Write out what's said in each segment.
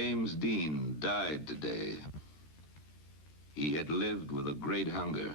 James Dean died today. He had lived with a great hunger.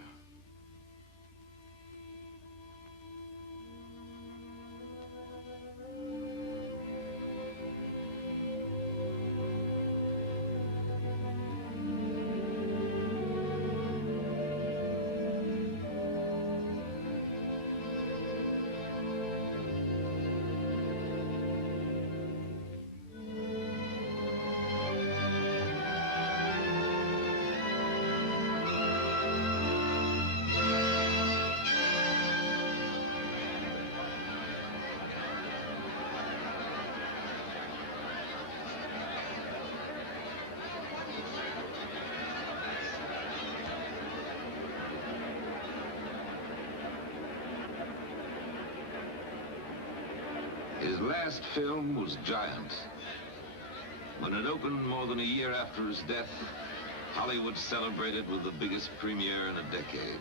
His last film was Giant. When it opened more than a year after his death, Hollywood celebrated with the biggest premiere in a decade.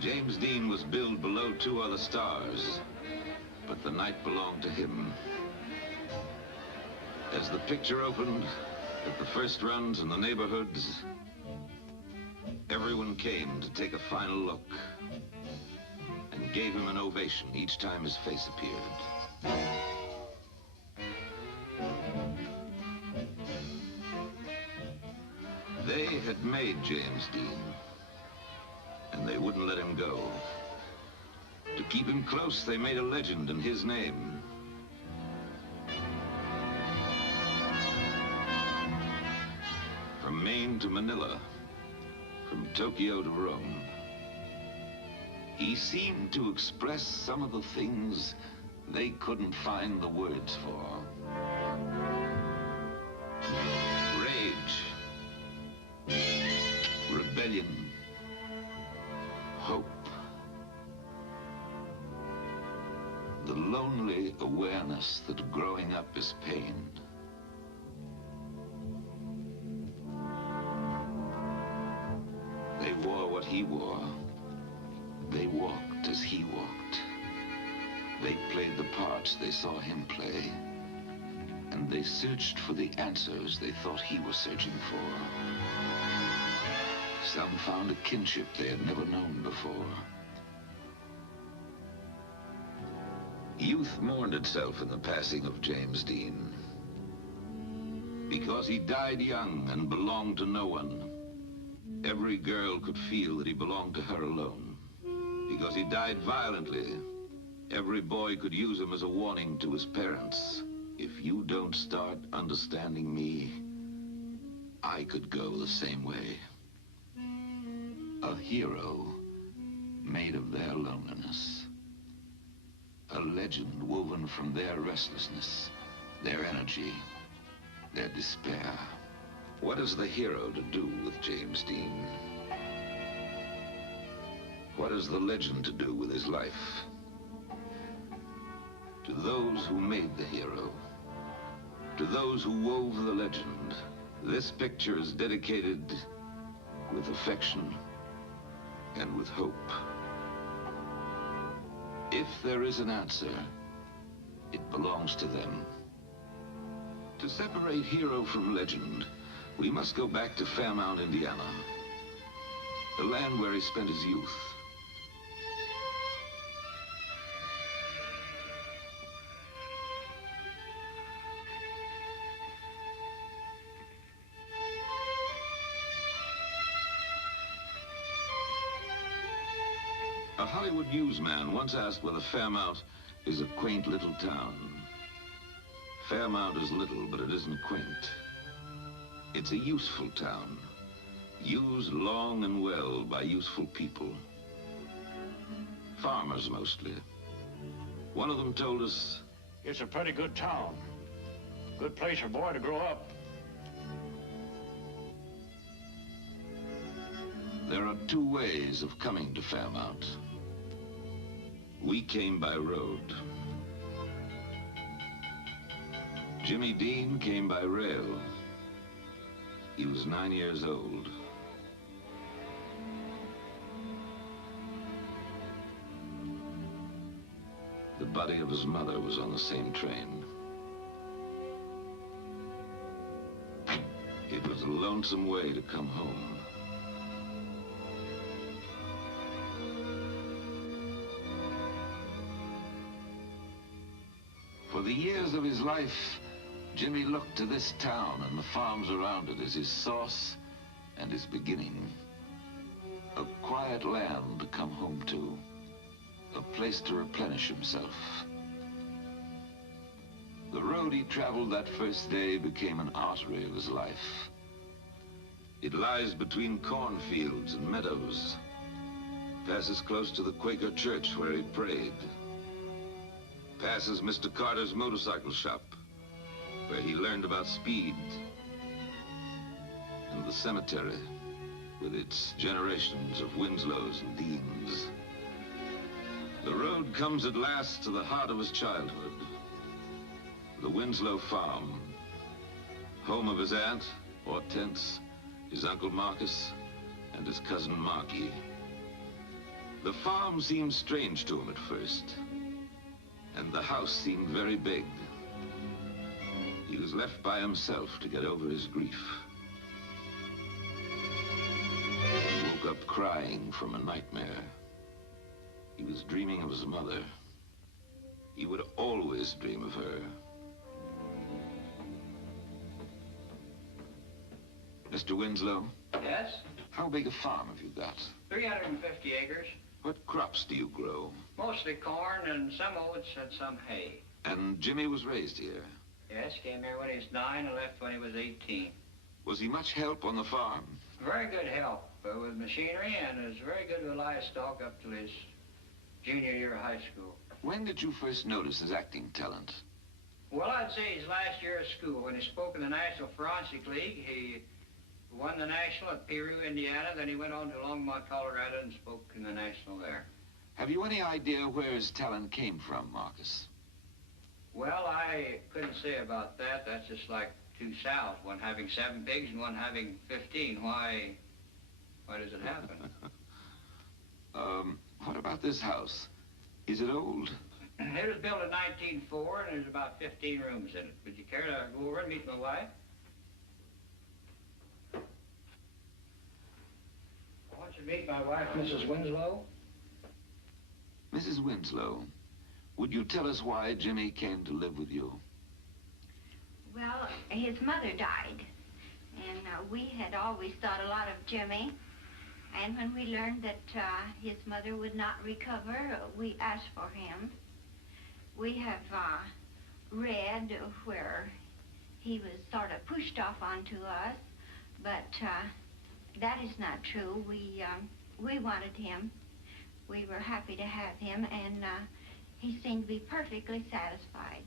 James Dean was billed below two other stars, but the night belonged to him. As the picture opened, at the first runs in the neighborhoods, everyone came to take a final look and gave him an ovation each time his face appeared. They had made James Dean, and they wouldn't let him go. To keep him close, they made a legend in his name. From Maine to Manila, from Tokyo to Rome, he seemed to express some of the things they couldn't find the words for. Rage, rebellion, hope. The lonely awareness that growing up is pain. They wore what he wore. They walked as he walked. They played the parts they saw him play. And they searched for the answers they thought he was searching for. Some found a kinship they had never known before. Youth mourned itself in the passing of James Dean. Because he died young and belonged to no one, every girl could feel that he belonged to her alone. Because he died violently, every boy could use him as a warning to his parents. If you don't start understanding me, I could go the same way. A hero made of their loneliness. A legend woven from their restlessness, their energy, their despair. What is the hero to do with James Dean? What is the legend to do with his life? To those who made the hero, to those who wove the legend, this picture is dedicated with affection and with hope. If there is an answer, it belongs to them. To separate hero from legend, we must go back to Fairmount, Indiana, the land where he spent his youth. A Hollywood newsman once asked whether Fairmount is a quaint little town. Fairmount is little, but it isn't quaint. It's a useful town, used long and well by useful people. Farmers, mostly. One of them told us, "It's a pretty good town. Good place for a boy to grow up." There are two ways of coming to Fairmount. We came by road. Jimmy Dean came by rail. He was 9 years old. The body of his mother was on the same train. It was a lonesome way to come home. For the years of his life, Jimmy looked to this town and the farms around it as his source and his beginning. A quiet land to come home to. A place to replenish himself. The road he traveled that first day became an artery of his life. It lies between cornfields and meadows. Passes close to the Quaker church where he prayed. Passes Mr. Carter's motorcycle shop, where he learned about speed. And the cemetery, with its generations of Winslows and Deans. The road comes at last to the heart of his childhood. The Winslow farm. Home of his aunt, Hortense, his uncle Marcus, and his cousin Marky. The farm seemed strange to him at first. And the house seemed very big. He was left by himself to get over his grief. He woke up crying from a nightmare. He was dreaming of his mother. He would always dream of her. Mr. Winslow? Yes? How big a farm have you got? 350 acres. What crops do you grow? Mostly corn and some oats and some hay. And Jimmy was raised here? Yes, came here when he was 9 and left when he was 18. Was he much help on the farm? Very good help with machinery and was very good with livestock up to his junior year of high school. When did you first notice his acting talent? Well, I'd say his last year of school. When he spoke in the National Forensic League, he won the National at Peru, Indiana. Then he went on to Longmont, Colorado, and spoke in the National there. Have you any idea where his talent came from, Marcus? Well, I couldn't say about that. That's just like two sows, one having 7 pigs and one having 15. Why does it happen? What about this house? Is it old? It was built in 1904, and there's about 15 rooms in it. Would you care to go over and meet my wife? I want you to meet my wife, Mrs. Winslow. Mrs. Winslow, would you tell us why Jimmy came to live with you? Well, his mother died, and we had always thought a lot of Jimmy. And when we learned that his mother would not recover, we asked for him. We have read where he was sort of pushed off onto us, but that is not true. We wanted him. We were happy to have him, and he seemed to be perfectly satisfied.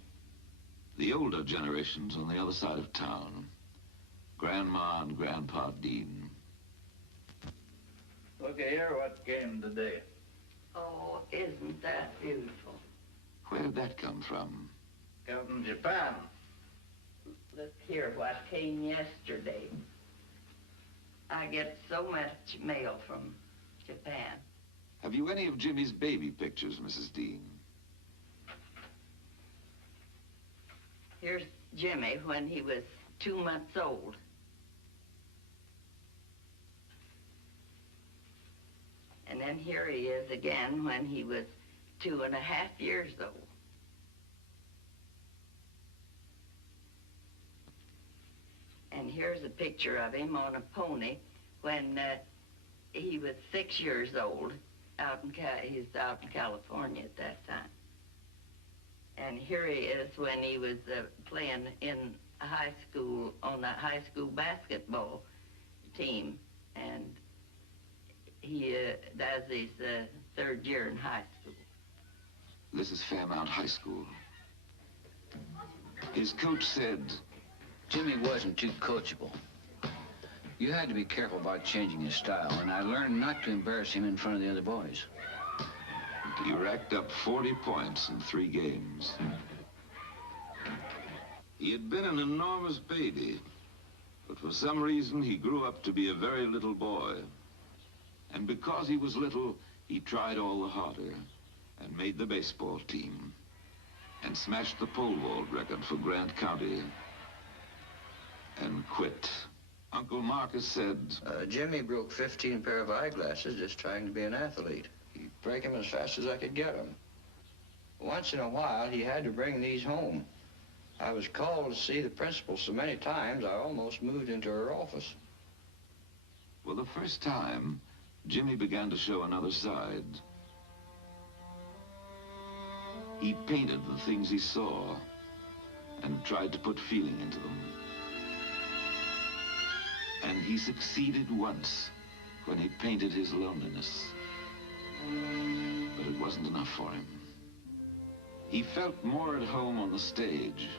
The older generations on the other side of town. Grandma and Grandpa Dean. Look here, what came today? Oh, isn't that beautiful? Where did that come from? Come from Japan. Look here what came yesterday. I get so much mail from Japan. Have you any of Jimmy's baby pictures, Mrs. Dean? Here's Jimmy when he was 2 months old. And then here he is again when he was 2.5 years old. And here's a picture of him on a pony when he was 6 years old. He was out in California at that time. And here he is when he was playing in high school, on the high school basketball team. And he does his 3rd year in high school. This is Fairmount High School. His coach said, Jimmy wasn't too coachable. You had to be careful about changing his style, and I learned not to embarrass him in front of the other boys. He racked up 40 points in 3 games. He had been an enormous baby, but for some reason he grew up to be a very little boy. And because he was little, he tried all the harder and made the baseball team and smashed the pole vault record for Grant County and quit. Uncle Marcus said, Jimmy broke 15 pair of eyeglasses just trying to be an athlete. He'd break them as fast as I could get them. Once in a while, he had to bring these home. I was called to see the principal so many times, I almost moved into her office. For the first time, Jimmy began to show another side. He painted the things he saw and tried to put feeling into them. And he succeeded once when he painted his loneliness. But it wasn't enough for him. He felt more at home on the stage,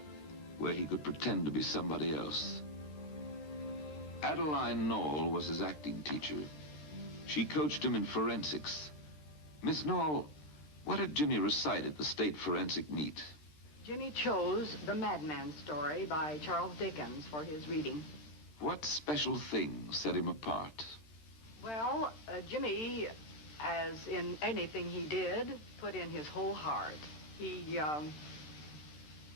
where he could pretend to be somebody else. Adeline Knoll was his acting teacher. She coached him in forensics. Miss Knoll, what did Jimmy recite at the state forensic meet? Jimmy chose The Madman Story by Charles Dickens for his reading. What special thing set him apart? Well, Jimmy, as in anything he did, put in his whole heart. He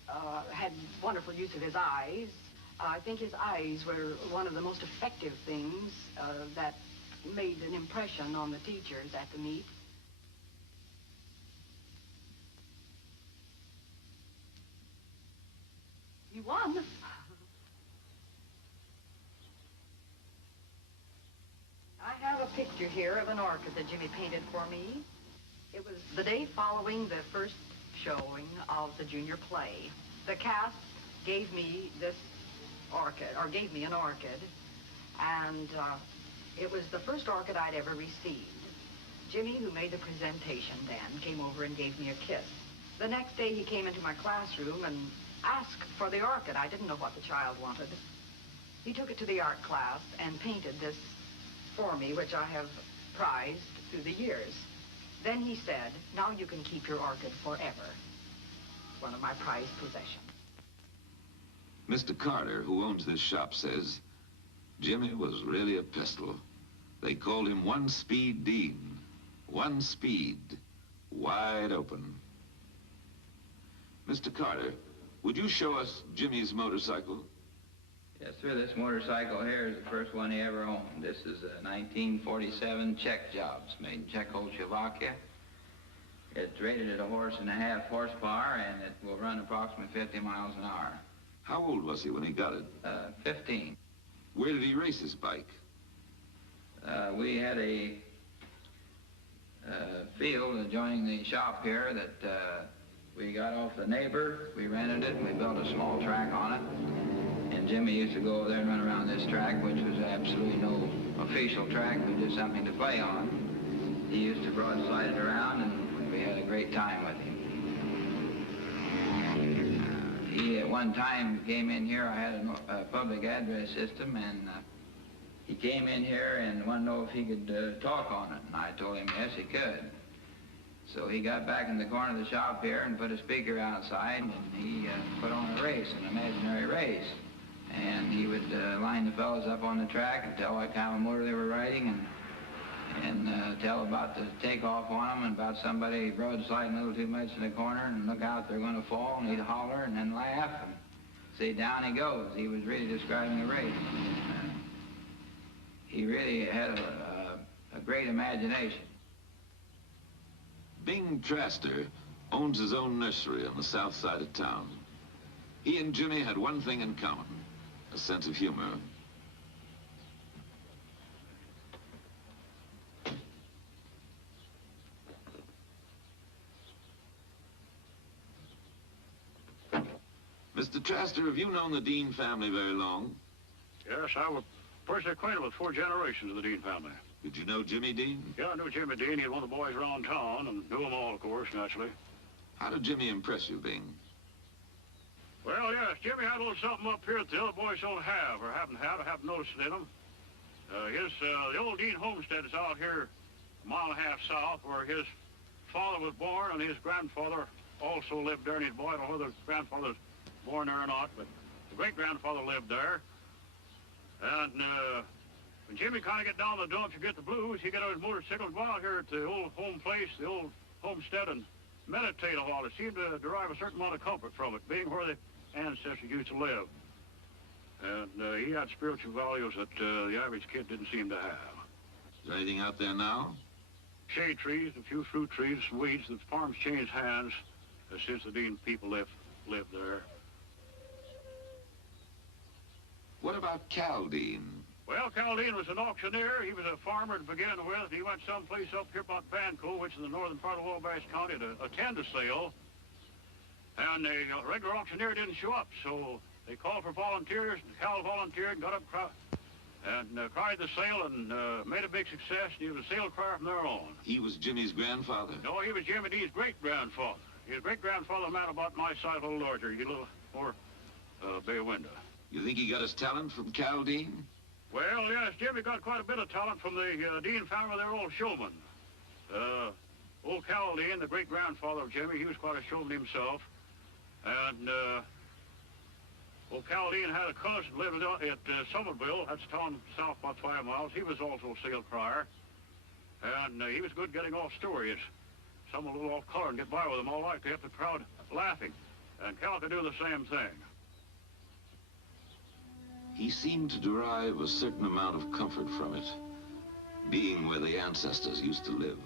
had wonderful use of his eyes. I think his eyes were one of the most effective things that made an impression on the teachers at the meet. He won. I have a picture here of an orchid that Jimmy painted for me. It was the day following the first showing of the junior play. The cast gave me this orchid, or gave me an orchid, and it was the first orchid I'd ever received. Jimmy, who made the presentation then, came over and gave me a kiss. The next day he came into my classroom and asked for the orchid. I didn't know what the child wanted. He took it to the art class and painted this for me, which I have prized through the years. Then he said, now you can keep your orchid forever. It's one of my prized possessions. Mr. Carter, who owns this shop, says Jimmy was really a pistol. They called him One Speed Dean. One speed, wide open. Mr. Carter, would you show us Jimmy's motorcycle? Yes, sir. This motorcycle here is the first one he ever owned. This is a 1947 Czech job. It's made in Czechoslovakia. It's rated at 1.5 horsepower, and it will run approximately 50 miles an hour. How old was he when he got it? 15. Where did he race his bike? We had a field adjoining the shop here that we got off the neighbor. We rented it, and we built a small track on it. And Jimmy used to go over there and run around this track, which was absolutely no official track. It was just something to play on. He used to broadside it around, and we had a great time with him. He at one time came in here. I had a public address system, and he came in here and wanted to know if he could talk on it. And I told him yes, he could. So he got back in the corner of the shop here and put a speaker outside, and he put on a race, an imaginary race. And he would line the fellows up on the track and tell what kind of motor they were riding, and tell about the takeoff on them, and about somebody broadsiding a little too much in the corner, and look out, they're going to fall, and he'd holler and then laugh and say, down he goes. He was really describing the race. He really had a great imagination. Bing Traster owns his own nursery on the south side of town. He and Jimmy had one thing in common, a sense of humor. Mr. Traster, have you known the Dean family very long? Yes, I was personally acquainted with 4 generations of the Dean family. Did you know Jimmy Dean? Yeah, I knew Jimmy Dean. He was one of the boys around town, and knew them all, of course, naturally. How did Jimmy impress you, Bing? Well, yes, Jimmy had a little something up here that the other boys don't have, or haven't had, or haven't noticed it in them. The old Dean homestead is out here a mile and a half south where his father was born and his grandfather also lived there. And his boy, I don't know whether his grandfather was born there or not, but the great-grandfather lived there. And when Jimmy kind of get down the dumps or get the blues, he get on his motorcycle and go out here at the old home place, the old homestead, and meditate a while. It seemed to derive a certain amount of comfort from it, being where the ancestors used to live. And he had spiritual values that the average kid didn't seem to have. Is there anything out there now? Shade trees, a few fruit trees, some weeds. The farm's changed hands since the Dean people lived there. What about Cal Dean? Well, Cal Dean was an auctioneer. He was a farmer to begin with. He went someplace up here about Banco, which is in the northern part of Wabash County, to attend a sale. And the regular auctioneer didn't show up, so they called for volunteers, and Cal volunteered and got up and cried the sale and made a big success. And he was a sale crier from there on. He was Jimmy's grandfather? No, he was Jimmy Dean's great-grandfather. His great-grandfather, a man about my size, a little larger, a little more bay window. You think he got his talent from Cal Dean? Well, yes, Jimmy got quite a bit of talent from the Dean family, their old showman. Old Cal Dean, the great-grandfather of Jimmy, he was quite a showman himself. And old Cal Dean had a cousin living at Somerville. That's a town south about 5 miles. He was also a sale crier. And he was good getting off stories. Some a little off color and get by with them all right to have the crowd laughing. And Cal could do the same thing. He seemed to derive a certain amount of comfort from it, being where the ancestors used to live.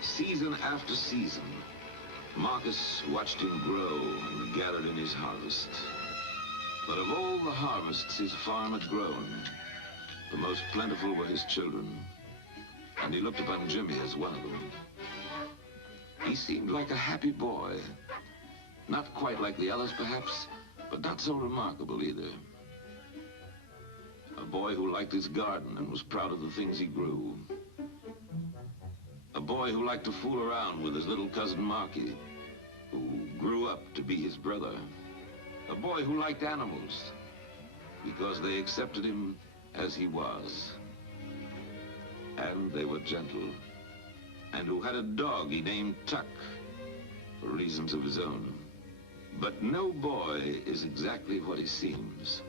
Season after season, Marcus watched him grow and gathered in his harvest. But of all the harvests his farm had grown, the most plentiful were his children, and he looked upon Jimmy as one of them. He seemed like a happy boy, not quite like the others perhaps, but not so remarkable either. A boy who liked his garden and was proud of the things he grew. A boy who liked to fool around with his little cousin Marky, who grew up to be his brother. A boy who liked animals because they accepted him as he was. And they were gentle. And who had a dog he named Tuck for reasons of his own. But no boy is exactly what he seems.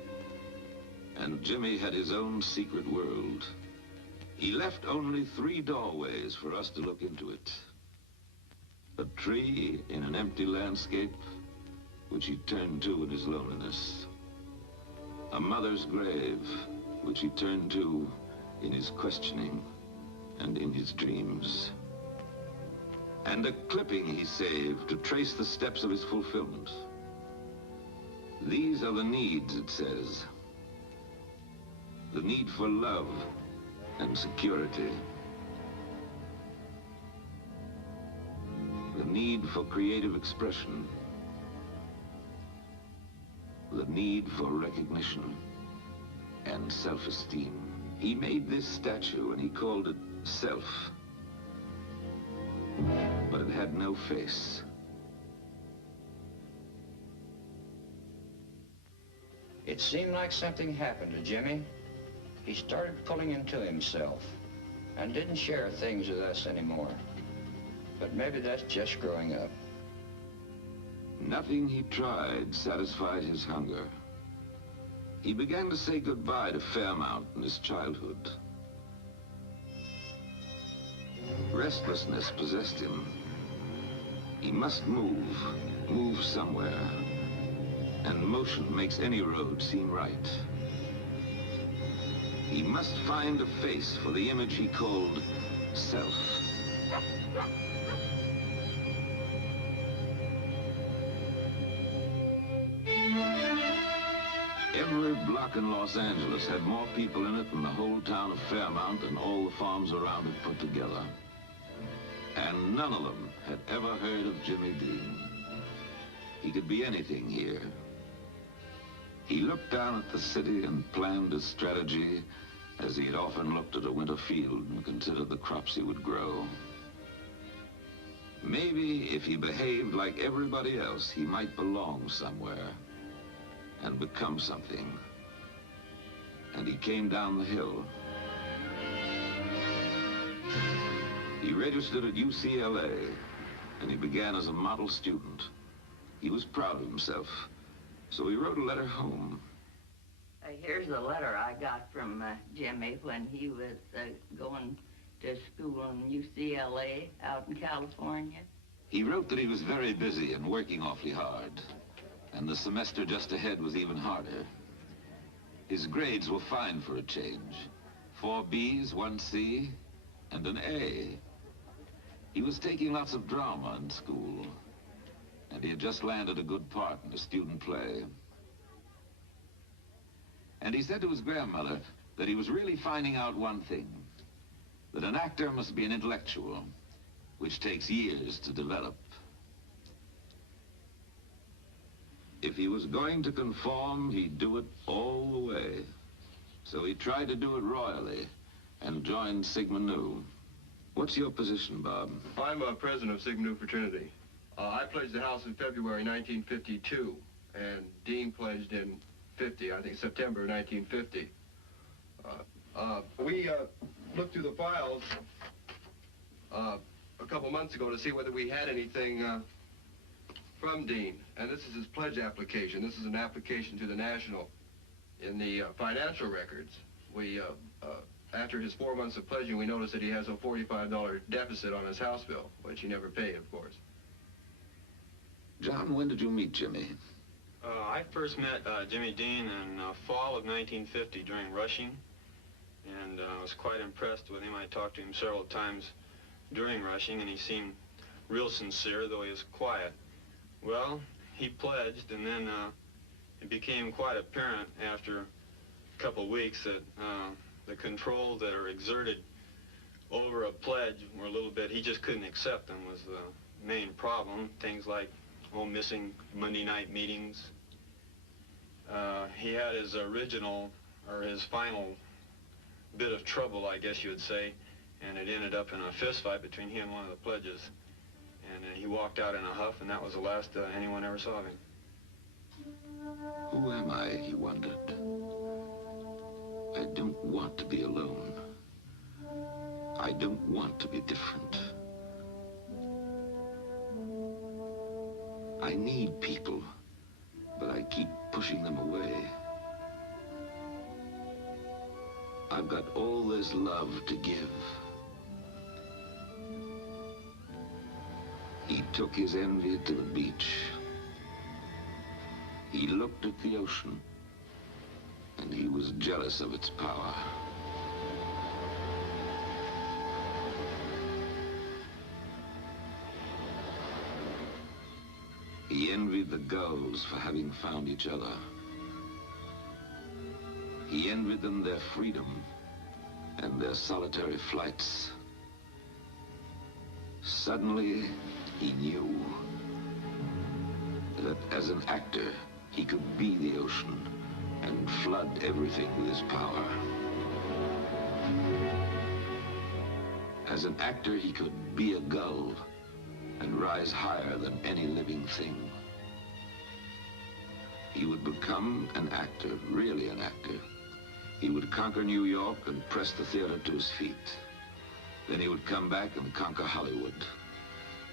And Jimmy had his own secret world. He left only 3 doorways for us to look into it. A tree in an empty landscape, which he turned to in his loneliness. A mother's grave, which he turned to in his questioning and in his dreams. And a clipping he saved to trace the steps of his fulfillment. These are the needs, it says. The need for love and security. The need for creative expression. The need for recognition and self-esteem. He made this statue and he called it Self. But it had no face. It seemed like something happened to Jimmy. He started pulling into himself and didn't share things with us anymore. But maybe that's just growing up. Nothing he tried satisfied his hunger. He began to say goodbye to Fairmount in his childhood. Restlessness possessed him. He must move somewhere. And motion makes any road seem right. He must find a face for the image he called Self. Every block in Los Angeles had more people in it than the whole town of Fairmount and all the farms around it put together. And none of them had ever heard of Jimmy Dean. He could be anything here. He looked down at the city and planned his strategy as he had often looked at a winter field and considered the crops he would grow. Maybe if he behaved like everybody else, he might belong somewhere and become something. and he came down the hill. He registered at UCLA, and he began as a model student. He was proud of himself, so he wrote a letter home. Here's a letter I got from Jimmy when he was going to school in UCLA out in California. He wrote that he was very busy and working awfully hard, and the semester just ahead was even harder. His grades were fine for a change. 4 B's, 1 C, and an A. He was taking lots of drama in school, and he had just landed a good part in a student play. And he said to his grandmother that he was really finding out one thing, that an actor must be an intellectual, which takes years to develop. If he was going to conform, he'd do it all the way. So he tried to do it royally and joined Sigma Nu. What's your position, Bob? I'm president of Sigma Nu Fraternity. I pledged the house in February 1952, and Dean pledged in September 1950. We looked through the files a couple months ago to see whether we had anything from Dean, and this is his pledge application. This is an application to the National. In the financial records, we, after his 4 months of pledging, we noticed that he has a $45 deficit on his house bill, which he never paid, of course. John, when did you meet Jimmy? I first met Jimmy Dean in fall of 1950 during rushing, and I was quite impressed with him. I talked to him several times during rushing, and he seemed real sincere, though he was quiet. Well, he pledged, and then it became quite apparent after a couple of weeks that the controls that are exerted over a pledge were a little bit, he just couldn't accept them was the main problem. Things like, missing Monday night meetings. He had his original, or his final bit of trouble, I guess you would say, and it ended up in a fist fight between he and one of the pledges. And he walked out in a huff, and that was the last anyone ever saw of him. Who am I, he wondered. I don't want to be alone. I don't want to be different. I need people, but I keep pushing them away. I've got all this love to give. He took his envy to the beach. He looked at the ocean, and he was jealous of its power. He envied the gulls for having found each other. He envied them their freedom and their solitary flights. Suddenly, he knew that as an actor, he could be the ocean and flood everything with his power. As an actor, he could be a gull and rise higher than any living thing. He would become an actor, really an actor. He would conquer New York and press the theater to his feet. Then he would come back and conquer Hollywood.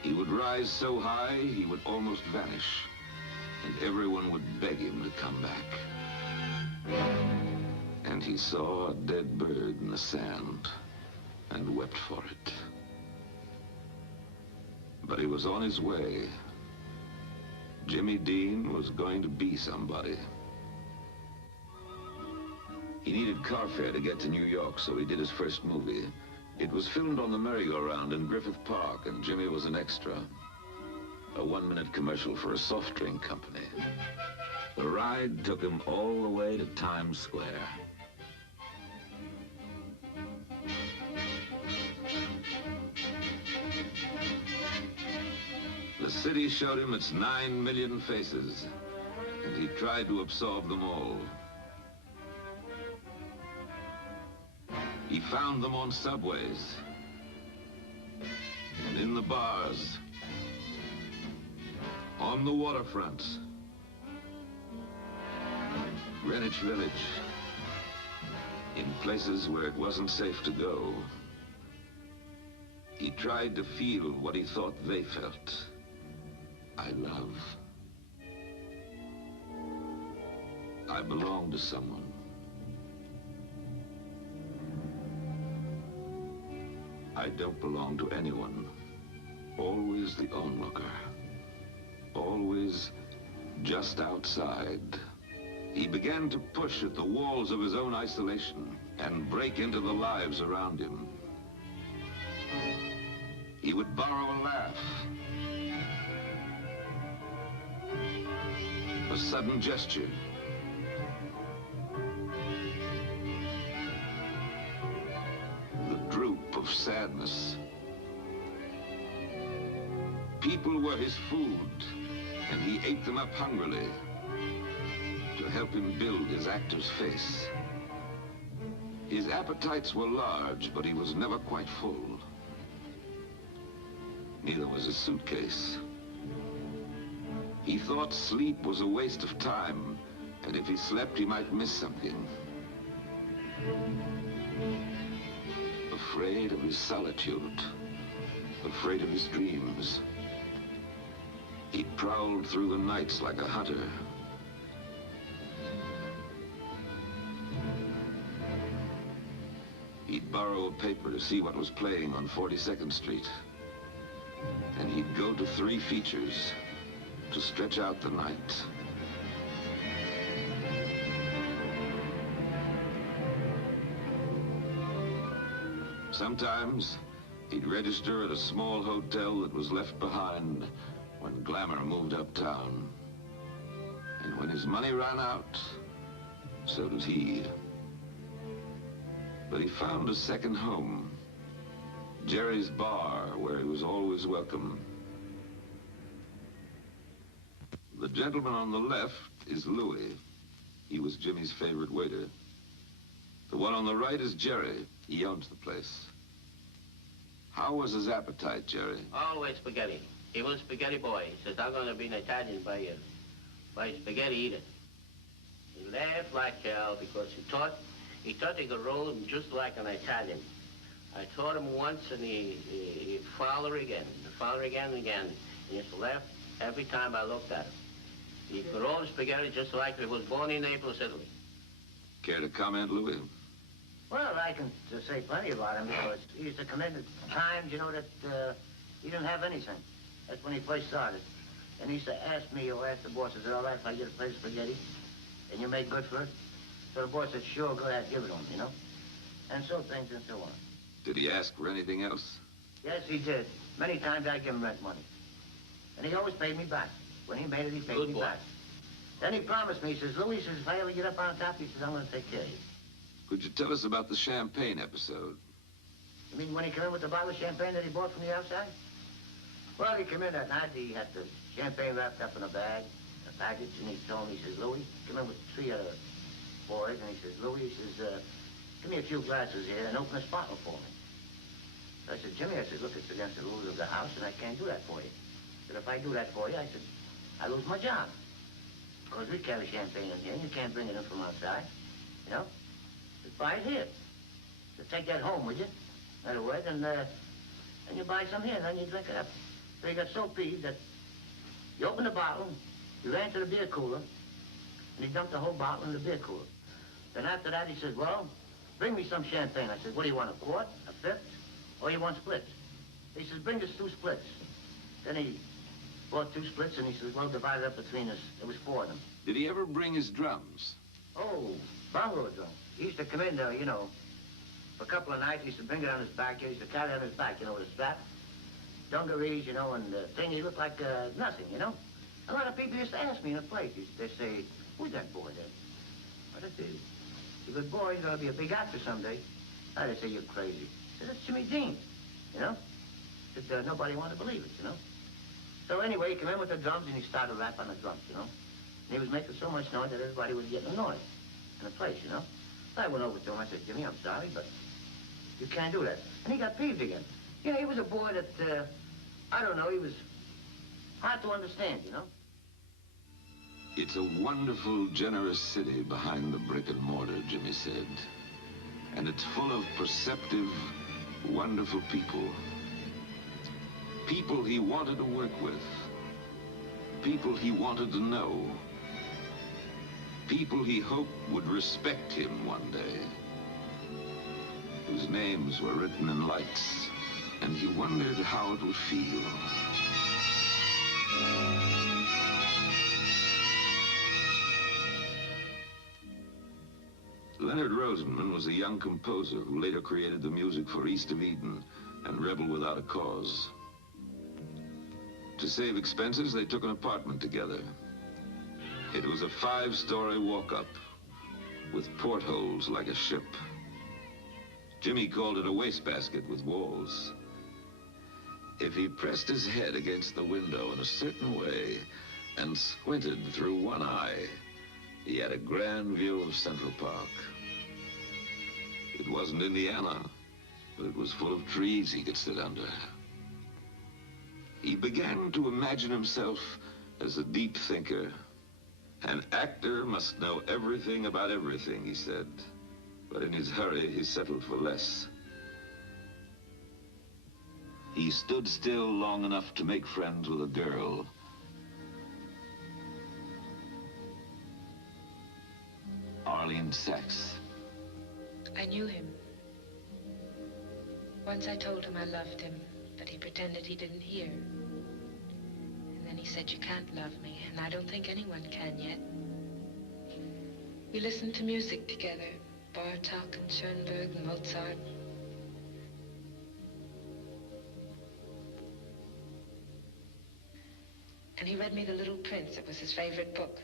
He would rise so high, he would almost vanish, and everyone would beg him to come back. And he saw a dead bird in the sand and wept for it. But he was on his way. Jimmy Dean was going to be somebody. He needed car fare to get to New York, so he did his first movie. It was filmed on the merry-go-round in Griffith Park, and Jimmy was an extra. A 1-minute commercial for a soft drink company. The ride took him all the way to Times Square. The city showed him its 9 million faces, and he tried to absorb them all. He found them on subways, and in the bars, on the waterfront, Greenwich Village, in places where it wasn't safe to go. He tried to feel what he thought they felt. I love. I belong to someone. I don't belong to anyone. Always the onlooker. Always just outside. He began to push at the walls of his own isolation and break into the lives around him. He would borrow a laugh, a sudden gesture, the droop of sadness. People were his food, and he ate them up hungrily to help him build his actor's face. His appetites were large, but he was never quite full. Neither was his suitcase. He thought sleep was a waste of time, and if he slept, he might miss something. Afraid of his solitude, afraid of his dreams, he prowled through the nights like a hunter. He'd borrow a paper to see what was playing on 42nd Street. And he'd go to 3 features to stretch out the night. Sometimes he'd register at a small hotel that was left behind when glamour moved uptown. And when his money ran out, so did he. But he found a second home. Jerry's bar, where he was always welcome. The gentleman on the left is Louis. He was Jimmy's favorite waiter. The one on the right is Jerry. He owns the place. How was his appetite, Jerry? Always spaghetti. He was a spaghetti boy. He says, I'm going to be an Italian by spaghetti eater. He laughed like hell because he thought he could roll him just like an Italian. I taught him once, and he'd follow again and again. And he used to laugh every time I looked at him. He could roll the spaghetti just like he was born in Naples, Italy. Care to comment, Louis? Well, I can say plenty about him because he used to come in at times, you know, that he didn't have anything. That's when he first started. And he used to ask me, or ask the boss, is it all right if I get a plate of spaghetti? And you make good for it? So the boss said, sure, go ahead, give it to him, you know? And so things and so on. Did he ask for anything else? Yes, he did. Many times I'd give him rent money. And he always paid me back. When he made it, he paid me back. Then he promised me, he says, Louis, says, if I ever get up on top, he says, I'm going to take care of you. Could you tell us about the champagne episode? You mean when he came in with the bottle of champagne that he bought from the outside? Well, he came in that night, he had the champagne wrapped up in a bag, a package, and he told me, he says, Louis, come in with 3 other boys, and he says, Louis, he says, give me a few glasses here and open this bottle for me. So I said, Jimmy, I said, look, it's against the rules of the house, and I can't do that for you. But if I do that for you, I said, I lose my job. Because we carry champagne in here, and you can't bring it in from outside, you know? Just buy it here. So take that home with you, in other words, and you buy some here, and then you drink it up. So he got so peeved that he opened the bottle, he ran to the beer cooler, and he dumped the whole bottle in the beer cooler. Then after that, he said, well, bring me some champagne. I said, what do you want, a quart, a fifth, or you want splits? He says, bring us 2 splits. Then he bought 2 splits, and he says, well, divide it up between us. There was 4 of them. Did he ever bring his drums? Oh, bongo drums. He used to come in there, you know, for a couple of nights. He used to bring it on his back. He used to carry it on his back, you know, with a strap. Dungarees, you know, and the thing, he looked like nothing, you know. A lot of people used to ask me in a place. They say, who's that boy there? What is he? He's a good boy. He's going to be a big actor someday. They say, you're crazy. I said, that's Jimmy Dean, you know. But nobody wanted to believe it, you know. So anyway, he came in with the drums, and he started rapping on the drums, you know. And he was making so much noise that everybody was getting annoyed in the place, you know. So I went over to him. I said, Jimmy, I'm sorry, but you can't do that. And he got peeved again. You know, he was a boy that, I don't know, he was hard to understand, you know. It's a wonderful, generous city behind the brick and mortar, Jimmy said. and it's full of perceptive, wonderful people. People he wanted to work with. People he wanted to know. People he hoped would respect him one day. Whose names were written in lights, and he wondered how it would feel. Leonard Rosenman was a young composer who later created the music for East of Eden and Rebel Without a Cause. To save expenses, they took an apartment together. It was a 5-story walk-up with portholes like a ship. Jimmy called it a wastebasket with walls. If he pressed his head against the window in a certain way and squinted through one eye, he had a grand view of Central Park. It wasn't Indiana, but it was full of trees he could sit under. He began to imagine himself as a deep thinker. An actor must know everything about everything, he said. But in his hurry, he settled for less. He stood still long enough to make friends with a girl. Arlene Sachs. I knew him. Once I told him I loved him, but he pretended he didn't hear. And then he said, "You can't love me," and I don't think anyone can yet. We listened to music together, Bartok and Schoenberg and Mozart. And he read me The Little Prince. It was his favorite book,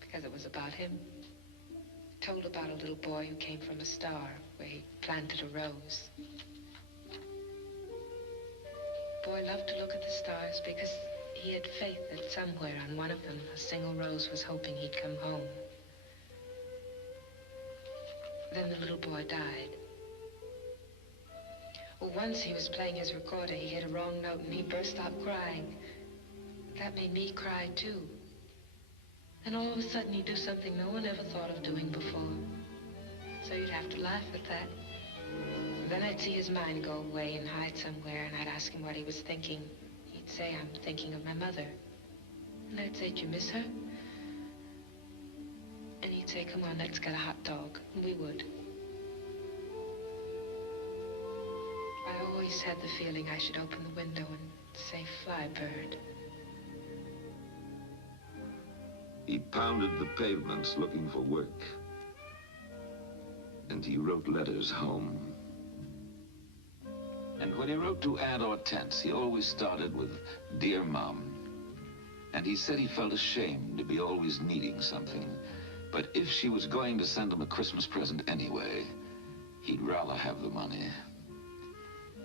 because it was about him. It told about a little boy who came from a star where he planted a rose. The boy loved to look at the stars because he had faith that somewhere on one of them, a single rose was hoping he'd come home. Then the little boy died. Well, once he was playing his recorder, he hit a wrong note and he burst out crying. That made me cry too. And all of a sudden he'd do something no one ever thought of doing before. So you'd have to laugh at that. And then I'd see his mind go away and hide somewhere, and I'd ask him what he was thinking. He'd say, "I'm thinking of my mother." And I'd say, "Do you miss her?" And he'd say, "Come on, let's get a hot dog." And we would. I always had the feeling I should open the window and say, "Fly, bird." He pounded the pavements looking for work. And he wrote letters home. And when he wrote to Aunt Hortense, he always started with, "Dear Mom." And he said he felt ashamed to be always needing something. But if she was going to send him a Christmas present anyway, he'd rather have the money.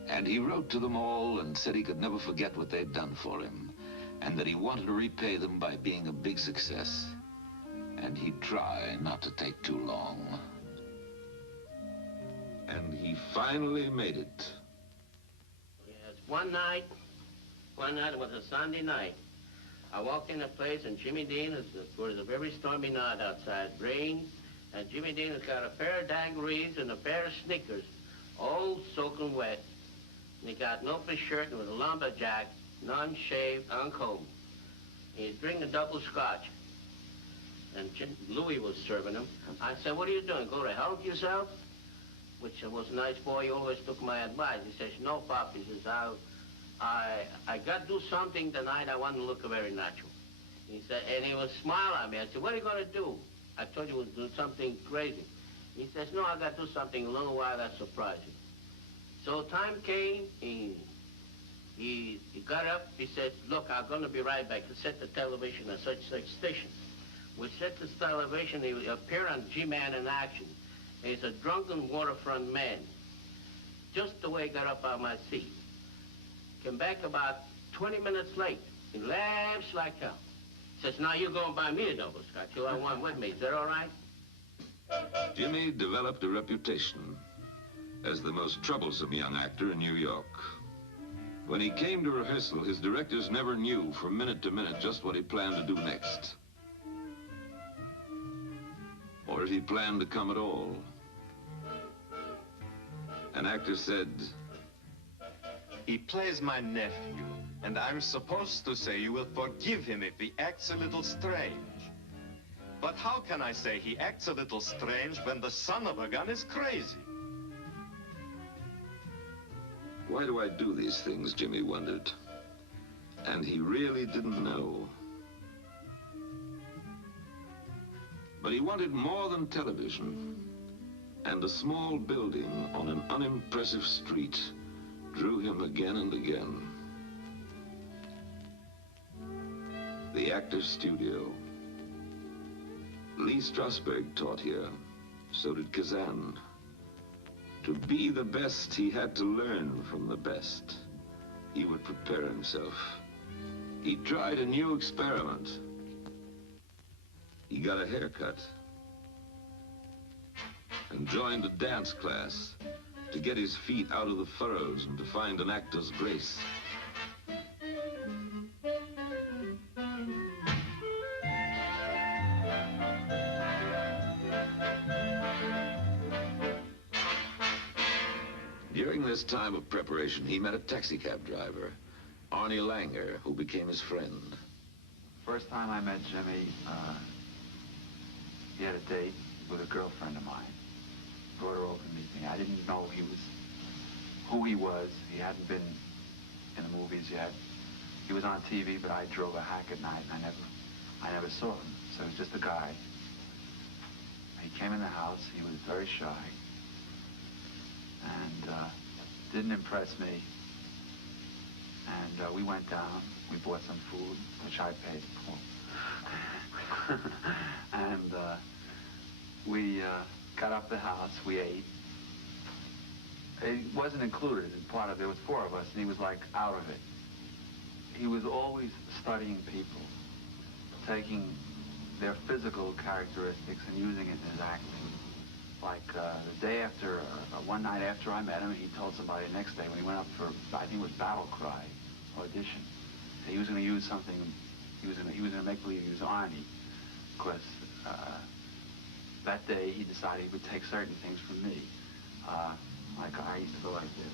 And he wrote to them all and said he could never forget what they'd done for him, and that he wanted to repay them by being a big success. And he'd try not to take too long. And he finally made it. Yes, one night, it was a Sunday night. I walked in a place and Jimmy Dean, it was a very stormy night outside, rain, and Jimmy Dean has got a pair of dungarees and a pair of sneakers, all soaking wet. And he got an open shirt and was a lumberjack, non-shaved, uncombed. He's drinking a double scotch. And Louis was serving him. I said, "What are you doing? Go to help yourself?" Which was a nice boy. He always took my advice. He says, "No, Pop." He says, I got to do something tonight. I want to look very natural. He said, and he was smiling at me. I said, "What are you going to do?" I told you I was doing something crazy. He says, "No, I got to do something a little while that surprised you." So time came. He got up. He said, "Look, I'm going to be right back to set the television at such station." We set the television. He appeared on G-Man in action. He's a drunken waterfront man. Just the way he got up out of my seat. Came back about 20 minutes late. He laughs like hell. Says, "Now you're going to buy me a double scotch. You'll have one with me. Is that all right?" Jimmy developed a reputation as the most troublesome young actor in New York. When he came to rehearsal, his directors never knew from minute to minute just what he planned to do next. Or if he planned to come at all. An actor said, "He plays my nephew, and I'm supposed to say you will forgive him if he acts a little strange. But how can I say he acts a little strange when the son of a gun is crazy?" Why do I do these things, Jimmy wondered. And he really didn't know. But he wanted more than television. And a small building on an unimpressive street drew him again and again. The Actors Studio. Lee Strasberg taught here. So did Kazan. To be the best, he had to learn from the best. He would prepare himself. He tried a new experiment. He got a haircut and joined a dance class to get his feet out of the furrows and to find an actor's grace. During this time of preparation, he met a taxicab driver, Arnie Langer, who became his friend. First time I met Jimmy, he had a date with a girlfriend of mine. Brought her over to meet me. I didn't know who he was. He hadn't been in the movies yet. He was on TV, but I drove a hack at night, and I never saw him. So he was just a guy. He came in the house. He was very shy. And didn't impress me. And we went down, we bought some food, which I paid for. And we got up the house, we ate. It wasn't included in part of it. There was 4 of us, and he was like out of it. He was always studying people, taking their physical characteristics and using it in his acting. Like the day after, one night after I met him, he told somebody the next day when he went up for, I think it was Battle Cry audition, that he was going to use something, he was going to make believe he was Arnie, because that day he decided he would take certain things from me. Like I used to go like this.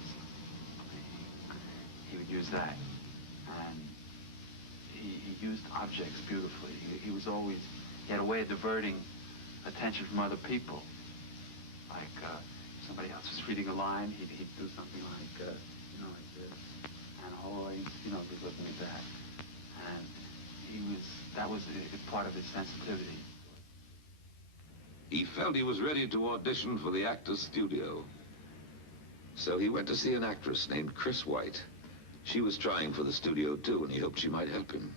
He would use that. And he used objects beautifully. He was always, he had a way of diverting attention from other people. Like somebody else was reading a line, he'd do something like, like this. And always, be looking at that. And that was part of his sensitivity. He felt he was ready to audition for the Actors Studio. So he went to see an actress named Chris White. She was trying for the studio too, and he hoped she might help him.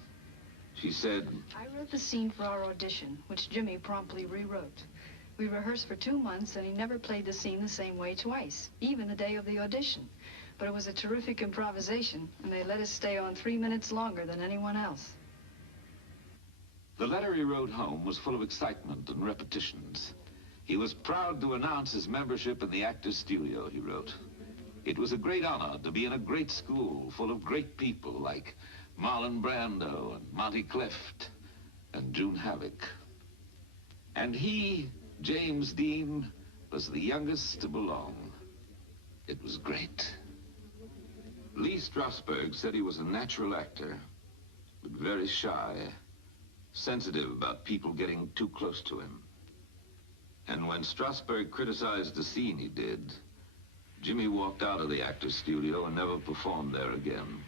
She said, "I wrote the scene for our audition, which Jimmy promptly rewrote. We rehearsed for 2 months, and he never played the scene the same way twice, even the day of the audition. But it was a terrific improvisation, and they let us stay on 3 minutes longer than anyone else." The letter he wrote home was full of excitement and repetitions. He was proud to announce his membership in the Actors Studio, he wrote. It was a great honor to be in a great school full of great people like Marlon Brando and Monty Clift and June Havoc. And he, James Dean, was the youngest to belong. It was great. Lee Strasberg said he was a natural actor, but very shy, sensitive about people getting too close to him. And when Strasberg criticized the scene he did, Jimmy walked out of the Actors Studio and never performed there again.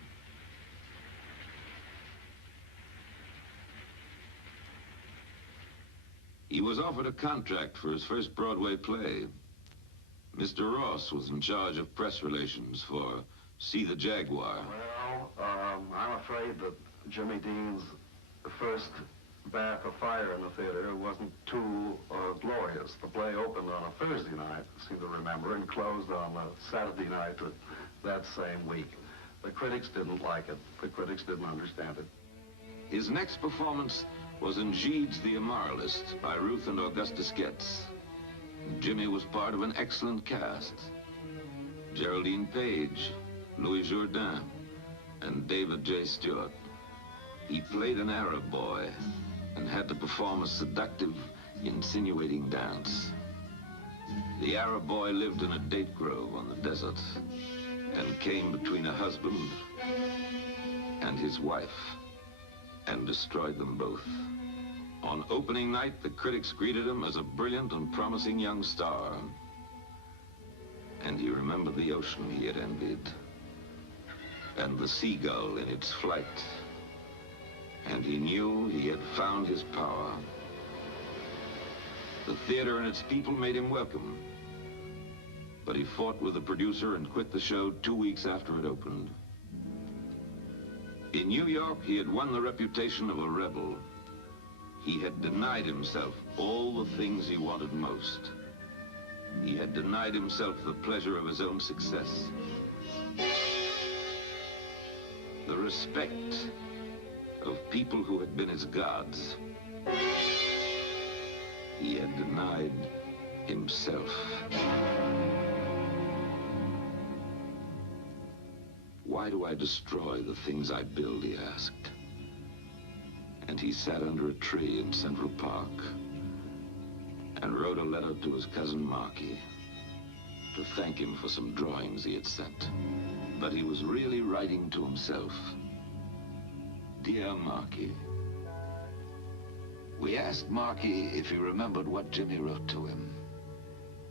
He was offered a contract for his first Broadway play. Mr. Ross was in charge of press relations for See the Jaguar. Well, I'm afraid that Jimmy Dean's first bath of fire in the theater wasn't too glorious. The play opened on a Thursday night, I seem to remember, and closed on a Saturday night that same week. The critics didn't like it. The critics didn't understand it. His next performance was in Gide's The Immoralist by Ruth and Augusta Sketz. Jimmy was part of an excellent cast. Geraldine Page, Louis Jourdain, and David J. Stewart. He played an Arab boy and had to perform a seductive, insinuating dance. The Arab boy lived in a date grove on the desert and came between a husband and his wife and destroyed them both. On opening night, the critics greeted him as a brilliant and promising young star. And he remembered the ocean he had envied, and the seagull in its flight. And he knew he had found his power. The theater and its people made him welcome, but he fought with the producer and quit the show 2 weeks after it opened. In New York, he had won the reputation of a rebel. He had denied himself all the things he wanted most. He had denied himself the pleasure of his own success, the respect of people who had been his gods. He had denied himself. Why do I destroy the things I build, he asked. And he sat under a tree in Central Park and wrote a letter to his cousin Marky to thank him for some drawings he had sent. But he was really writing to himself. Dear Marky. We asked Marky if he remembered what Jimmy wrote to him.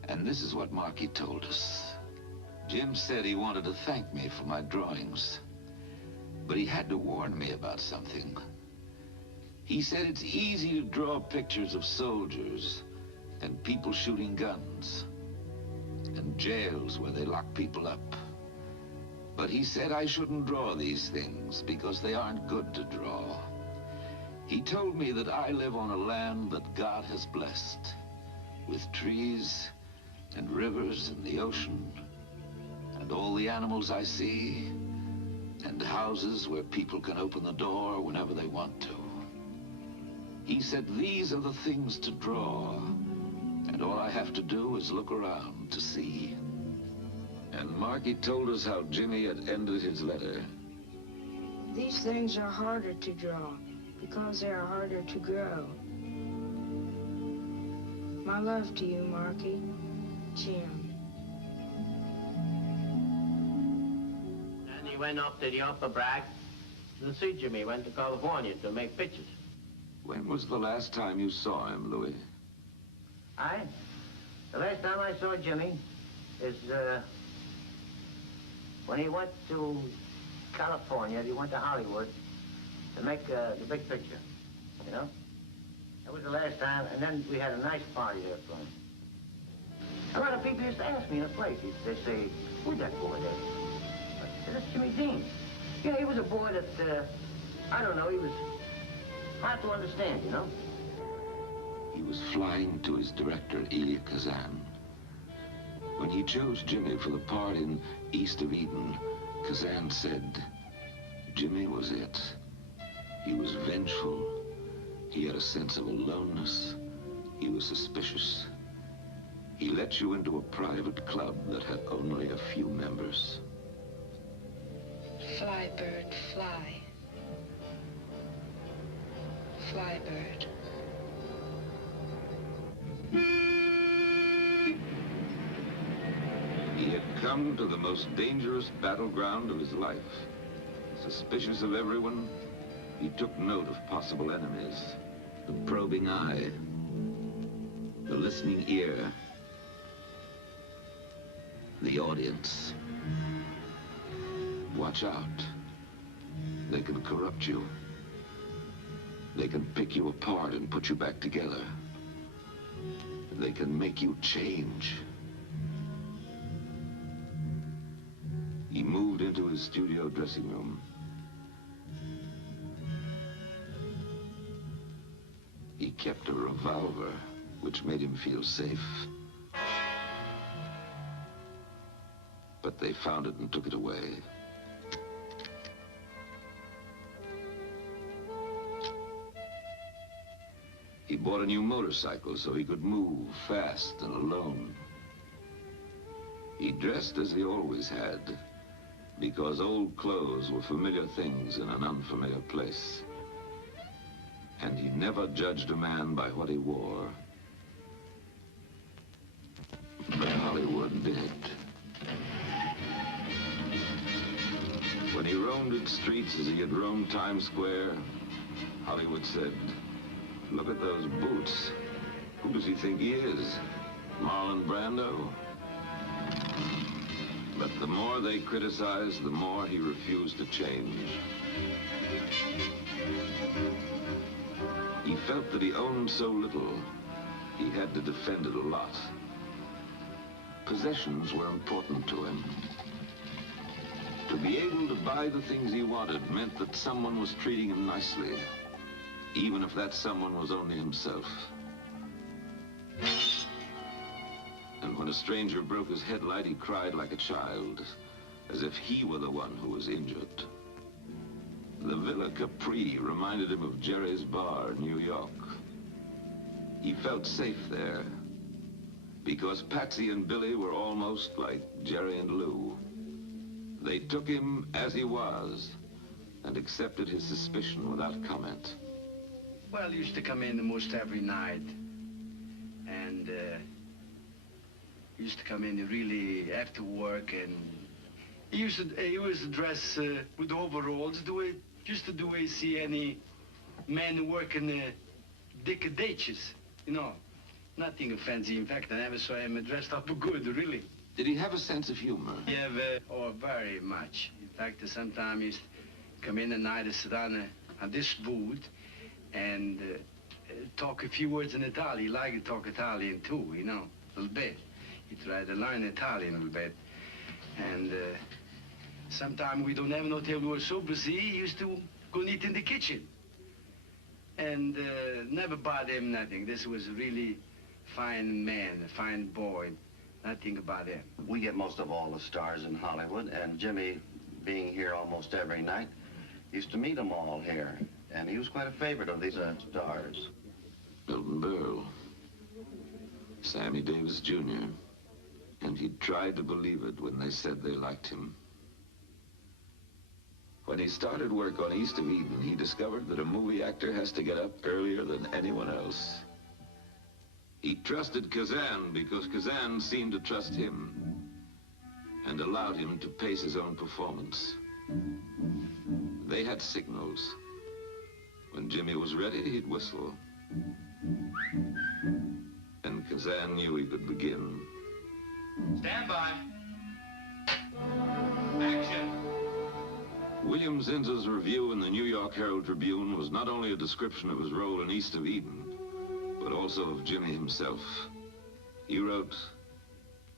And this is what Marky told us. Jim said he wanted to thank me for my drawings, but he had to warn me about something. He said it's easy to draw pictures of soldiers and people shooting guns and jails where they lock people up. But he said I shouldn't draw these things because they aren't good to draw. He told me that I live on a land that God has blessed, with trees and rivers and the ocean and all the animals I see, and houses where people can open the door whenever they want to. He said these are the things to draw, and all I have to do is look around to see. And Marky told us how Jimmy had ended his letter. These things are harder to draw because they are harder to grow. My love to you, Marky. Jim. And he went up to the Upper Bragg to see Jimmy. Went to California to make pictures. When was the last time you saw him, Louis? The last time I saw Jimmy is when he went to California. He went to Hollywood to make the big picture, you know? That was the last time, and then we had a nice party there for him. A lot of people used to ask me in the place. They say, who's that boy there? I said, that's Jimmy Dean. You know, he was a boy that, I don't know, he was hard to understand, you know? He was flying to his director, Elia Kazan. When he chose Jimmy for the part in East of Eden, Kazan said, Jimmy was it. He was vengeful. He had a sense of aloneness. He was suspicious. He let you into a private club that had only a few members. Fly, bird, fly. Fly, bird. He had come to the most dangerous battleground of his life. Suspicious of everyone, he took note of possible enemies. The probing eye, the listening ear, the audience. Watch out. They can corrupt you. They can pick you apart and put you back together. They can make you change. He moved into his studio dressing room. He kept a revolver, which made him feel safe. But they found it and took it away. He bought a new motorcycle so he could move fast and alone. He dressed as he always had, because old clothes were familiar things in an unfamiliar place. And he never judged a man by what he wore. crowded streets as he had roamed Times Square, Hollywood said, "Look at those boots. Who does he think he is? Marlon Brando?" But the more they criticized, the more he refused to change. He felt that he owned so little, he had to defend it a lot. Possessions were important to him. To be able to buy the things he wanted meant that someone was treating him nicely, even if that someone was only himself. And when a stranger broke his headlight, he cried like a child, as if he were the one who was injured. The Villa Capri reminded him of Jerry's Bar, New York. He felt safe there, because Patsy and Billy were almost like Jerry and Lou. They took him as he was, and accepted his suspicion without comment. Well, he used to come in almost every night, and he used to come in really after work, and he used to dress with overalls, just to do we see any men working Dick Ditches, you know. Nothing fancy. In fact, I never saw him dressed up good, really. Did he have a sense of humor? Yeah, very much. In fact, sometimes he used to come in at night and sit on this booth and talk a few words in Italian. He liked to talk Italian, too, you know, a little bit. He tried to learn Italian a little bit. And sometimes we don't have no table we were so busy, he used to go and eat in the kitchen. And never bothered him nothing. This was a really fine man, a fine boy. Nothing about him. We get most of all the stars in Hollywood, and Jimmy, being here almost every night, used to meet them all here. And he was quite a favorite of these stars. Milton Berle, Sammy Davis Jr., and he tried to believe it when they said they liked him. When he started work on East of Eden, he discovered that a movie actor has to get up earlier than anyone else. He trusted Kazan because Kazan seemed to trust him and allowed him to pace his own performance. They had signals. When Jimmy was ready, he'd whistle. And Kazan knew he could begin. Stand by. Action. William Zinz's review in the New York Herald Tribune was not only a description of his role in East of Eden, but also of Jimmy himself. He wrote,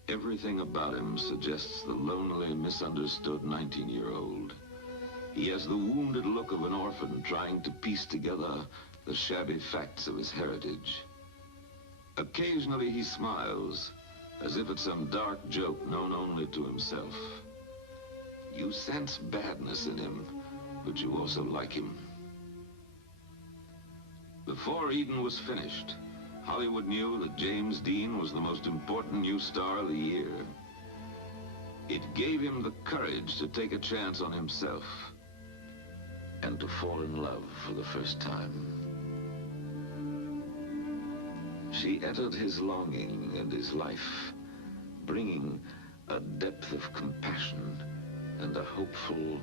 "Everything about him suggests the lonely, misunderstood 19-year-old. He has the wounded look of an orphan trying to piece together the shabby facts of his heritage. Occasionally he smiles, as if at some dark joke known only to himself. You sense badness in him, but you also like him." Before Eden was finished, Hollywood knew that James Dean was the most important new star of the year. It gave him the courage to take a chance on himself and to fall in love for the first time. She entered his longing and his life, bringing a depth of compassion and a hopeful,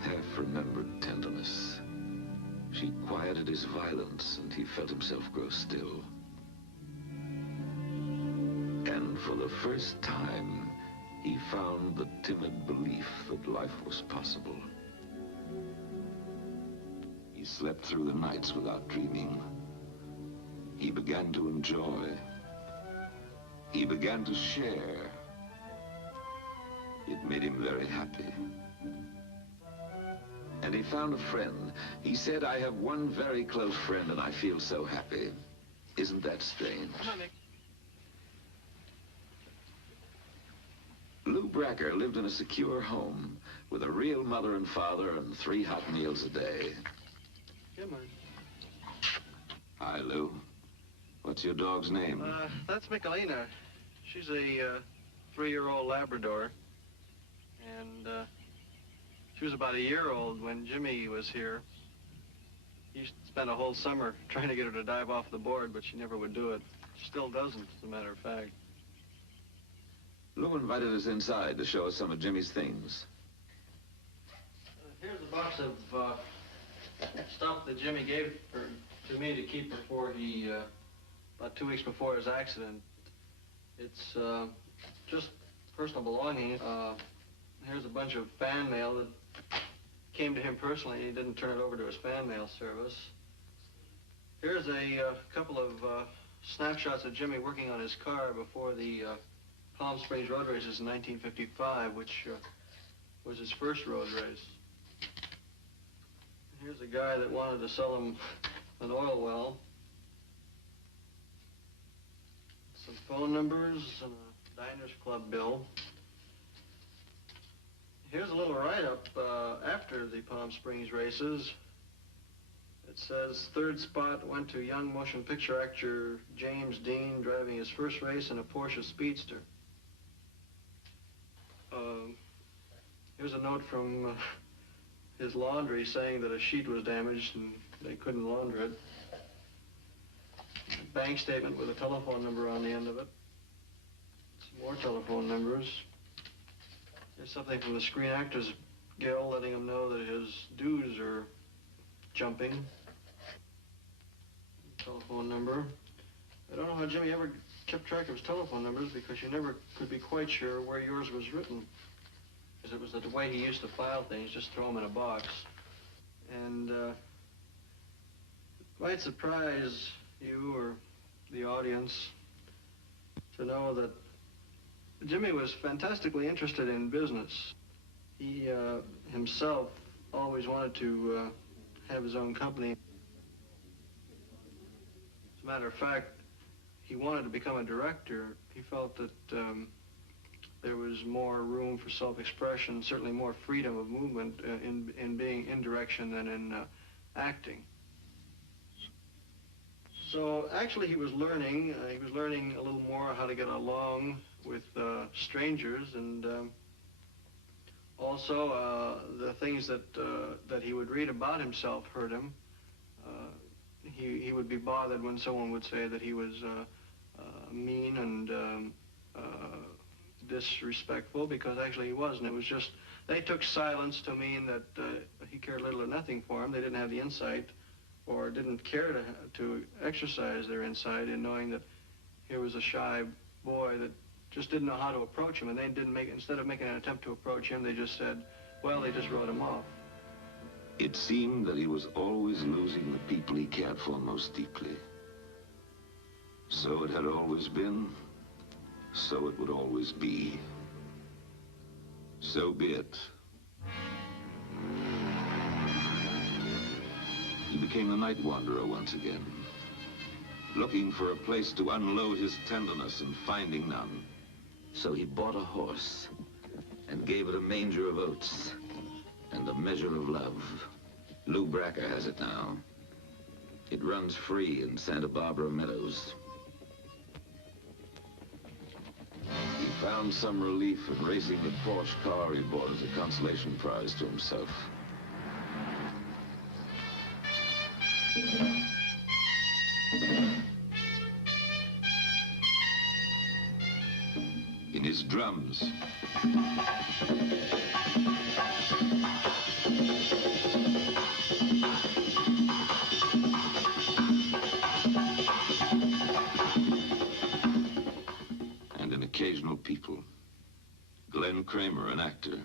half-remembered tenderness. She quieted his violence, and he felt himself grow still. And for the first time, he found the timid belief that life was possible. He slept through the nights without dreaming. He began to enjoy. He began to share. It made him very happy. And he found a friend. He said, "I have one very close friend, and I feel so happy." Isn't that strange? Come on, Nick. Lou Bracker lived in a secure home with a real mother and father and 3 hot meals a day. Come on. Hi, Lou. What's your dog's name? That's Michelina. She's a 3-year-old Labrador. And she was about a year old when Jimmy was here. He spent a whole summer trying to get her to dive off the board, but she never would do it. She still doesn't, as a matter of fact. Lou invited us inside to show us some of Jimmy's things. Here's a box of stuff that Jimmy gave to me to keep before he, about 2 weeks before his accident. It's just personal belongings. Here's a bunch of fan mail that came to him personally. He didn't turn it over to his fan mail service. Here's a couple of snapshots of Jimmy working on his car before the Palm Springs road races in 1955, which was his first road race. Here's a guy that wanted to sell him an oil well. Some phone numbers and a Diners Club bill. Here's a little write-up after the Palm Springs races. It says, third spot went to young motion picture actor James Dean, driving his first race in a Porsche Speedster. Here's a note from his laundry saying that a sheet was damaged and they couldn't launder it. A bank statement with a telephone number on the end of it. Some more telephone numbers. There's something from the Screen Actors Guild letting him know that his dues are jumping. Telephone number. I don't know how Jimmy ever kept track of his telephone numbers because you never could be quite sure where yours was written. Because it was the way he used to file things, just throw them in a box. And it might surprise you or the audience to know that Jimmy was fantastically interested in business. He himself always wanted to have his own company. As a matter of fact, he wanted to become a director. He felt that there was more room for self-expression, certainly more freedom of movement in being in direction than in acting. So actually he was learning a little more how to get along with strangers, and also the things that he would read about himself hurt him. He would be bothered when someone would say that he was mean and disrespectful, because actually he wasn't. It was just, they took silence to mean that he cared little or nothing for him. They didn't have the insight or didn't care to exercise their insight in knowing that here was a shy boy that just didn't know how to approach him, and they didn't make, instead of making an attempt to approach him, they just said, well, they just wrote him off. It seemed that he was always losing the people he cared for most deeply. So it had always been, so it would always be. So be it. He became the night wanderer once again, looking for a place to unload his tenderness and finding none. So he bought a horse and gave it a manger of oats and a measure of love. Lou Bracker has it now. It runs free in Santa Barbara Meadows. He found some relief in racing the Porsche car he bought as a consolation prize to himself. In his drums. And in occasional people. Glenn Kramer, an actor.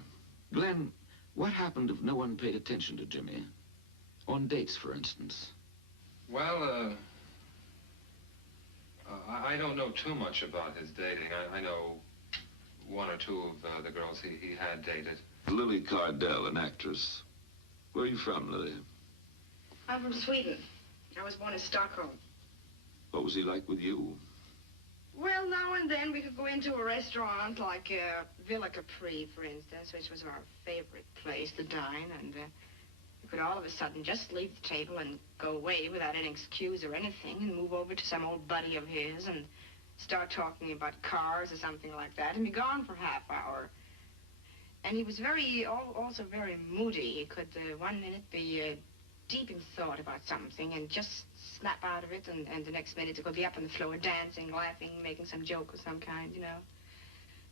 Glenn, what happened if no one paid attention to Jimmy? On dates, for instance. Well, I don't know too much about his dating. I know one or two of the girls he had dated. Lily Cardell, an actress. Where are you from, Lily? I'm from Sweden. I was born in Stockholm. What was he like with you? Well, now and then we could go into a restaurant like Villa Capri, for instance, which was our favorite place to dine, and we could all of a sudden just leave the table and go away without any excuse or anything and move over to some old buddy of his and start talking about cars or something like that and be gone for half hour. And he was also very moody. He could one minute be deep in thought about something and just snap out of it, and the next minute he could be up on the floor dancing, laughing, making some joke of some kind, you know.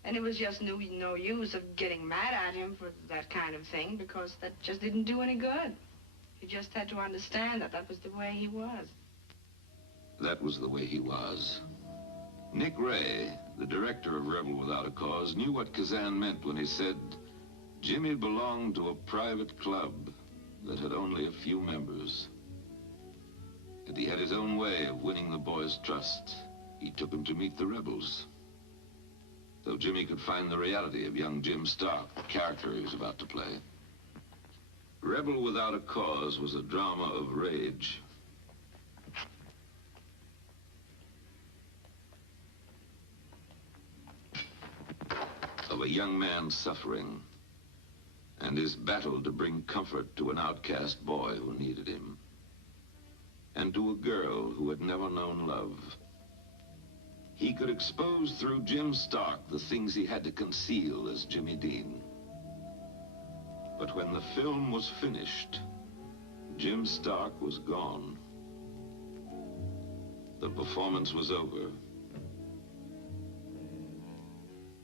And it was just no use of getting mad at him for that kind of thing, because that just didn't do any good. You just had to understand that that was the way he was. That was the way he was. Nick Ray, the director of Rebel Without a Cause, knew what Kazan meant when he said Jimmy belonged to a private club that had only a few members. And he had his own way of winning the boys' trust. He took him to meet the rebels. So Jimmy could find the reality of young Jim Stark, the character he was about to play. Rebel Without a Cause was a drama of rage. Of a young man suffering, and his battle to bring comfort to an outcast boy who needed him, and to a girl who had never known love. He could expose through Jim Stark the things he had to conceal as Jimmy Dean. But when the film was finished, Jim Stark was gone. The performance was over.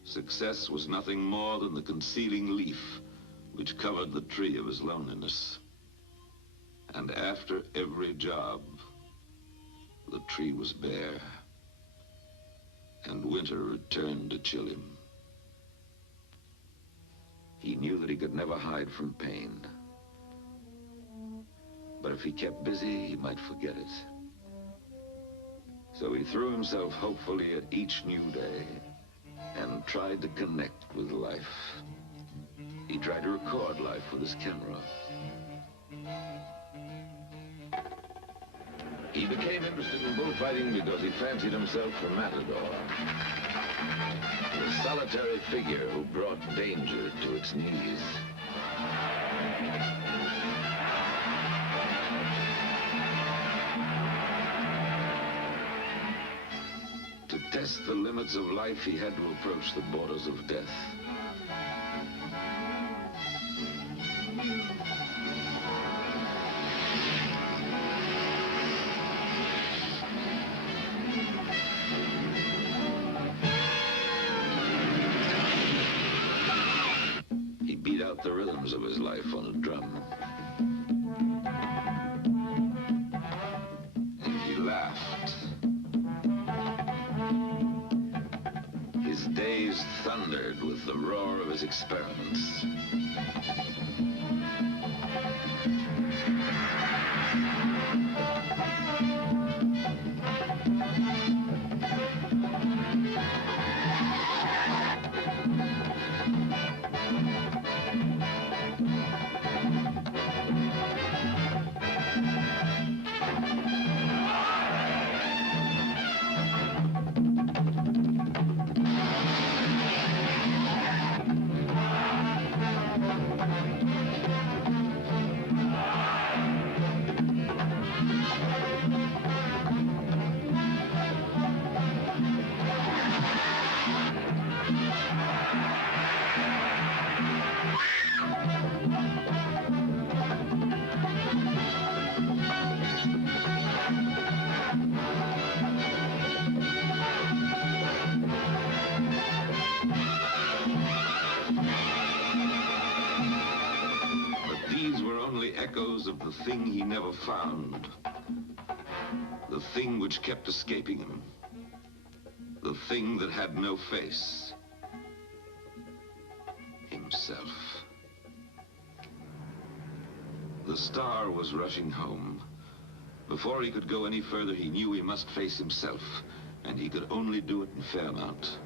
Success was nothing more than the concealing leaf which covered the tree of his loneliness. And after every job, the tree was bare, and winter returned to chill him. He knew that he could never hide from pain. But if he kept busy, he might forget it. So he threw himself hopefully at each new day and tried to connect with life. He tried to record life with his camera. He became interested in bullfighting because he fancied himself for Matador, the solitary figure who brought danger to its knees. To test the limits of life, he had to approach the borders of death. He beat out the rhythms of his life on a drum. And he laughed. His days thundered with the roar of his experiments. Echoes of the thing he never found. The thing which kept escaping him. The thing that had no face. Himself. The star was rushing home. Before he could go any further, he knew he must face himself, and he could only do it in Fairmount.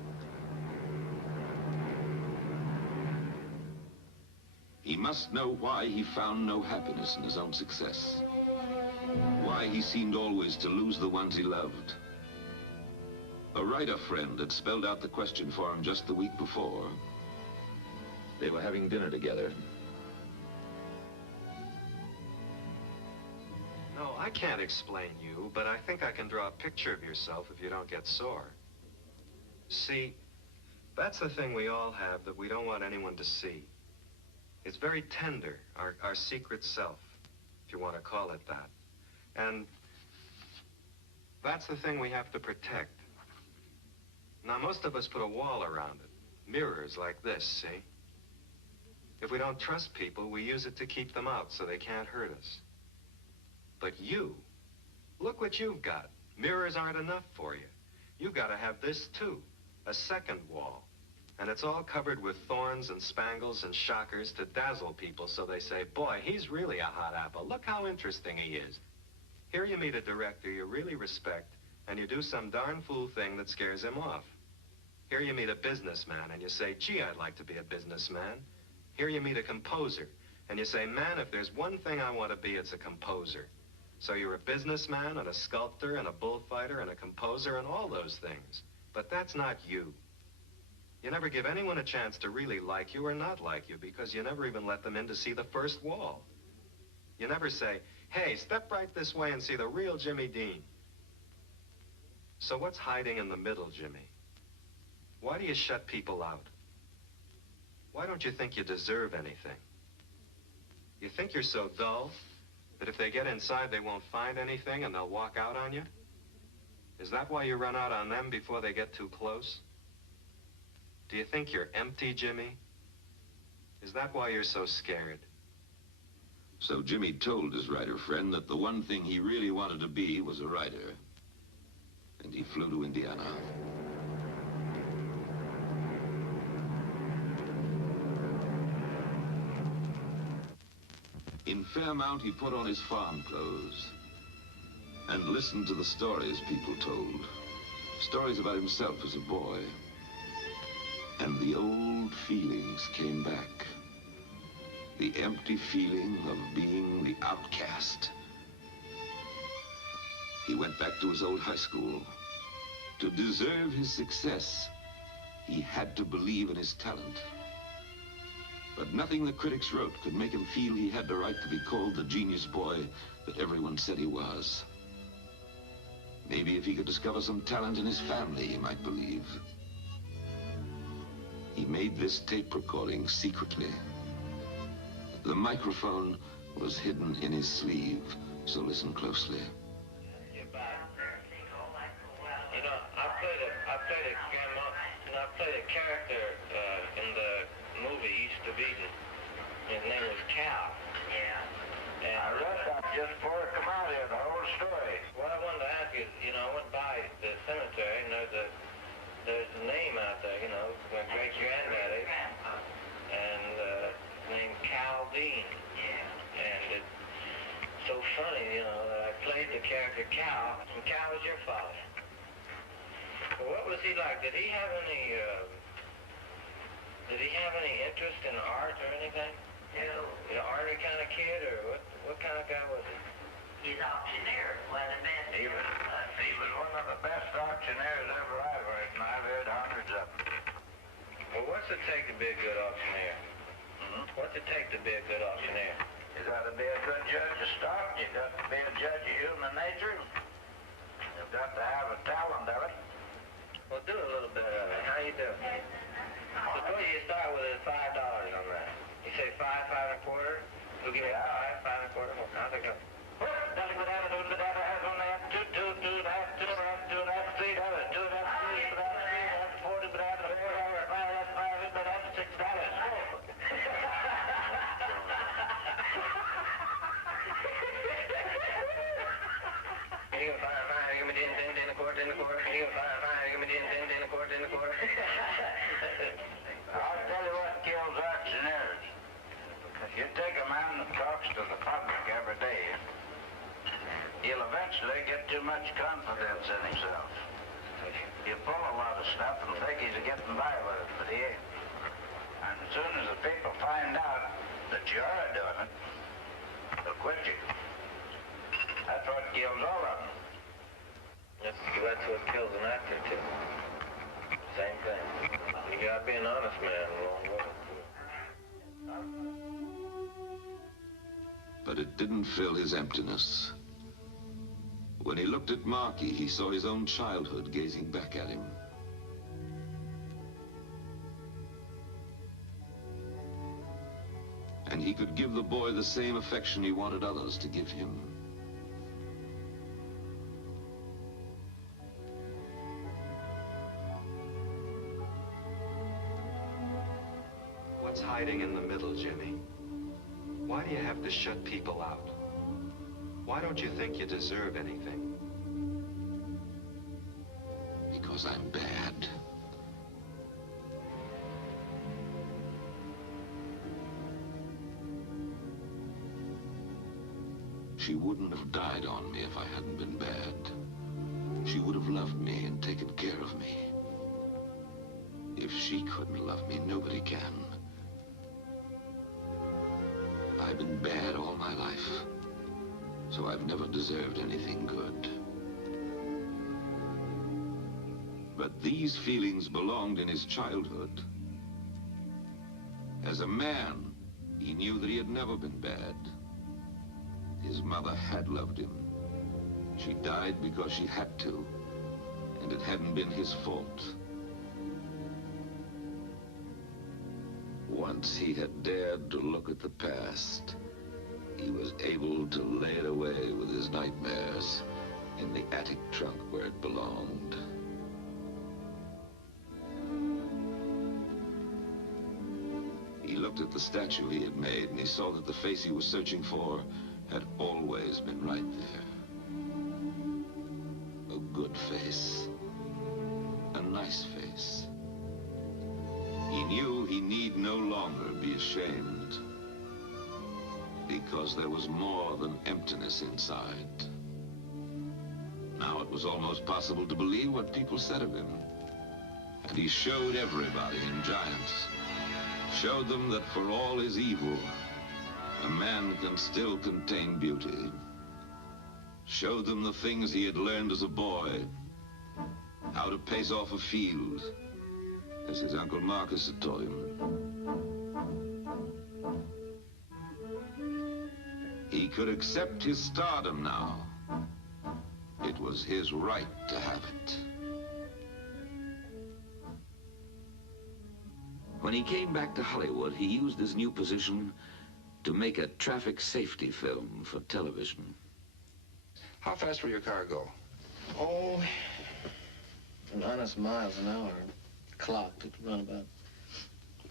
He must know why he found no happiness in his own success. Why he seemed always to lose the ones he loved. A writer friend had spelled out the question for him just the week before. They were having dinner together. No, I can't explain you, but I think I can draw a picture of yourself if you don't get sore. See, that's the thing we all have that we don't want anyone to see. It's very tender, our secret self, if you want to call it that. And that's the thing we have to protect. Now, most of us put a wall around it. Mirrors like this, see? If we don't trust people, we use it to keep them out so they can't hurt us. But you, look what you've got. Mirrors aren't enough for you. You've got to have this, too. A second wall. And it's all covered with thorns and spangles and shockers to dazzle people so they say, boy, he's really a hot apple. Look how interesting he is. Here you meet a director you really respect, and you do some darn fool thing that scares him off. Here you meet a businessman, and you say, gee, I'd like to be a businessman. Here you meet a composer, and you say, man, if there's one thing I want to be, it's a composer. So you're a businessman and a sculptor and a bullfighter and a composer and all those things. But that's not you. You never give anyone a chance to really like you or not like you because you never even let them in to see the first wall. You never say, hey, step right this way and see the real Jimmy Dean. So what's hiding in the middle, Jimmy? Why do you shut people out? Why don't you think you deserve anything? You think you're so dull that if they get inside they won't find anything and they'll walk out on you? Is that why you run out on them before they get too close? Do you think you're empty, Jimmy? Is that why you're so scared? So Jimmy told his writer friend that the one thing he really wanted to be was a writer. And he flew to Indiana. In Fairmount, he put on his farm clothes and listened to the stories people told. Stories about himself as a boy. And the old feelings came back. The empty feeling of being the outcast. He went back to his old high school. To deserve his success, he had to believe in his talent. But nothing the critics wrote could make him feel he had the right to be called the genius boy that everyone said he was. Maybe if he could discover some talent in his family, he might believe. He made this tape recording secretly. The microphone was hidden in his sleeve, so listen closely. You know, I played a character in the movie East of Eden. His name was Cal. Yeah. And I read that just before I come out here, the whole story. What I wanted to ask is, you know, I went by the cemetery and there's a name out there, you know, my great-granddaddy, and named Cal Dean. Yeah. And it's so funny, you know, that I played the character Cal, and Cal was your father. Well, what was he like? Did he have any interest in art or anything? No. You know, arty kind of kid, or what kind of guy was he? He's an auctioneer, one of the best. He was one of the best auctioneers ever I've heard, and I've heard hundreds of them. Well, what's it take to be a good auctioneer? What's it take to be a good auctioneer? You got to be a good judge of stock. You got to be a judge of human nature. You've got to have a talent of it. Well, do a little bit of it. How you do? Suppose you start with $5 on that. You say 5, 5 1/4. We'll give you 5, 5 1/4. Well, how's it go? I'll tell you what kills auctioneers. You take a man that talks to the public every day, he'll eventually get too much confidence in himself. He'll pull a lot of stuff and think he's getting by with it, but he ain't. And as soon as the people find out that you're doing it, they'll quit you. That's what kills all of them. That's what kills an actor, too. Same thing. You gotta be an honest man along with it. But it didn't fill his emptiness. When he looked at Marky, he saw his own childhood gazing back at him. And he could give the boy the same affection he wanted others to give him. What's hiding in the middle, Jimmy? Why do you have to shut people out? Why don't you think you deserve anything? Because I'm bad. She wouldn't have died on me if I hadn't been bad. She would have loved me and taken care of me. If she couldn't love me, nobody can. I've been bad all my life, so I've never deserved anything good. But these feelings belonged in his childhood. As a man, he knew that he had never been bad. His mother had loved him. She died because she had to, and it hadn't been his fault. Once he had dared to look at the past, he was able to lay it away with his nightmares in the attic trunk where it belonged. He looked at the statue he had made, and he saw that the face he was searching for had always been right there. A good face. A nice face. He knew he need no longer be ashamed, because there was more than emptiness inside. Now it was almost possible to believe what people said of him. And he showed everybody in Giants, showed them that for all his evil, a man can still contain beauty. Showed them the things he had learned as a boy, how to pace off a field, as his Uncle Marcus had taught him. He could accept his stardom now. It was his right to have it. When he came back to Hollywood, he used his new position to make a traffic safety film for television. How fast will your car go? Oh, an honest miles an hour. Clocked, it run about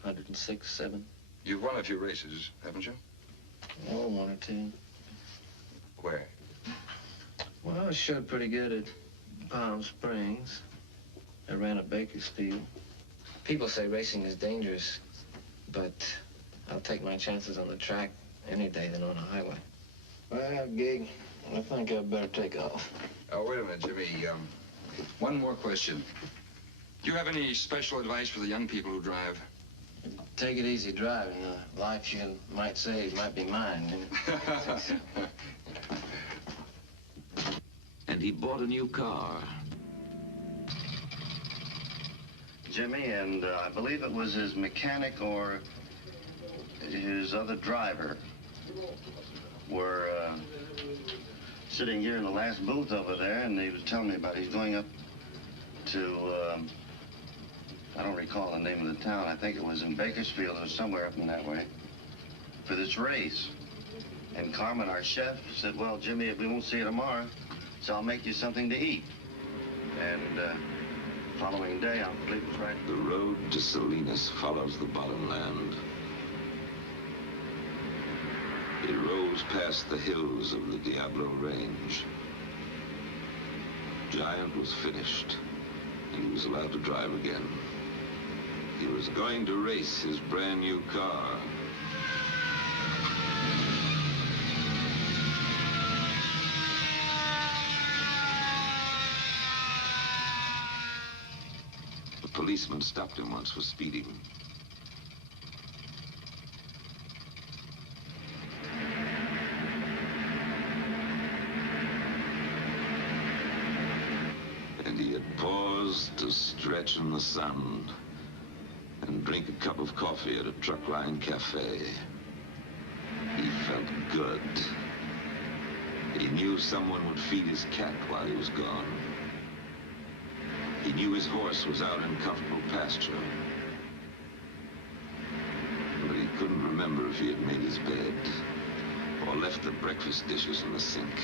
106, 7. You've won a few races, haven't you? Oh, 1 or 2. Where? Well, I showed pretty good at Palm Springs. I ran at Bakersfield. People say racing is dangerous, but I'll take my chances on the track any day than on a highway. Well, Gig, I think I'd better take off. Oh, wait a minute, Jimmy. One more question. Do you have any special advice for the young people who drive? Take it easy driving. The life you might save might be mine. And he bought a new car. Jimmy, and I believe it was his mechanic or his other driver were sitting here in the last booth over there, and he was telling me about he's going up to, I don't recall the name of the town. I think it was in Bakersfield or somewhere up in that way, for this race. And Carmen, our chef, said, well, Jimmy, if we won't see you tomorrow, so I'll make you something to eat. And following day, I believe it was right. The road to Salinas follows the bottomland. It rolls past the hills of the Diablo Range. Giant was finished, and he was allowed to drive again. He was going to race his brand new car. A policeman stopped him once for speeding. And he had paused to stretch in the sun and drink a cup of coffee at a truckline cafe. He felt good. He knew someone would feed his cat while he was gone. He knew his horse was out in comfortable pasture. But he couldn't remember if he had made his bed or left the breakfast dishes in the sink.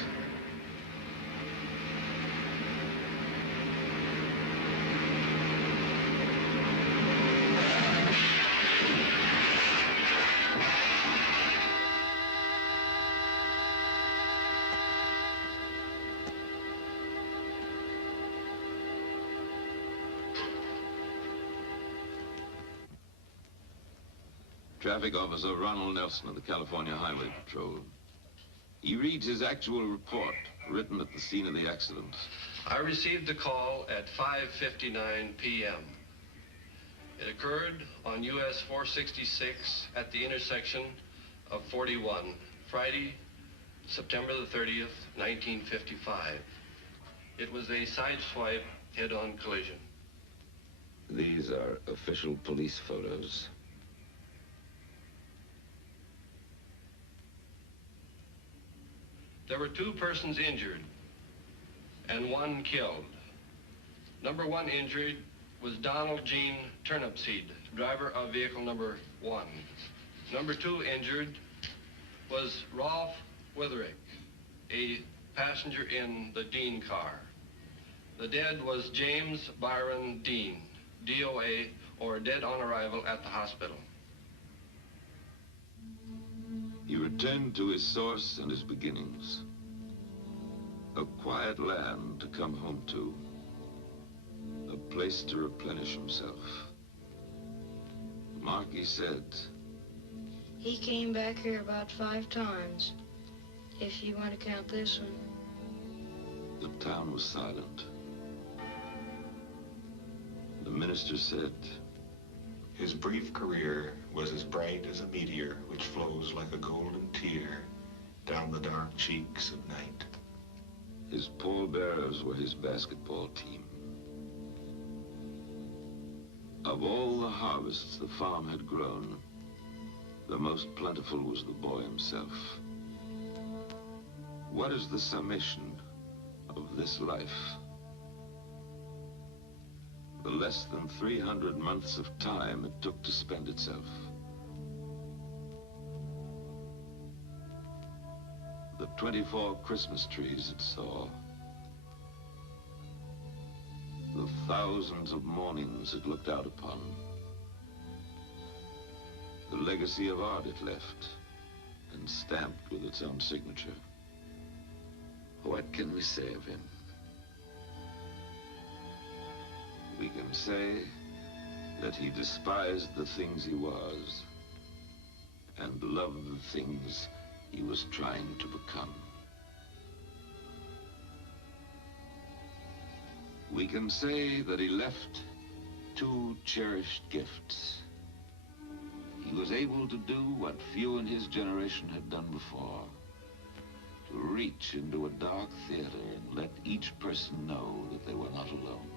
Traffic Officer Ronald Nelson of the California Highway Patrol. He reads his actual report, written at the scene of the accident. I received the call at 5:59 p.m. It occurred on US 466 at the intersection of 41, Friday, September the 30th, 1955. It was a sideswipe head-on collision. These are official police photos. There were 2 persons injured and 1 killed. Number 1 injured was Donald Gene Turnipseed, driver of vehicle number 1. Number 2 injured was Rolf Witherick, a passenger in the Dean car. The dead was James Byron Dean, DOA, or dead on arrival at the hospital. He returned to his source and his beginnings. A quiet land to come home to. A place to replenish himself. Marky said, He came back here about 5 times, if you want to count this one. the town was silent. The minister said, His brief career was as bright as a meteor which flows like a golden tear down the dark cheeks of night. His pallbearers were his basketball team. Of all the harvests the farm had grown, the most plentiful was the boy himself. What is the summation of this life? The less than 300 months of time it took to spend itself. The 24 Christmas trees it saw. The thousands of mornings it looked out upon. The legacy of art it left, and stamped with its own signature. What can we say of him? We can say that he despised the things he was and loved the things he was trying to become. We can say that he left 2 cherished gifts. He was able to do what few in his generation had done before, to reach into a dark theater and let each person know that they were not alone.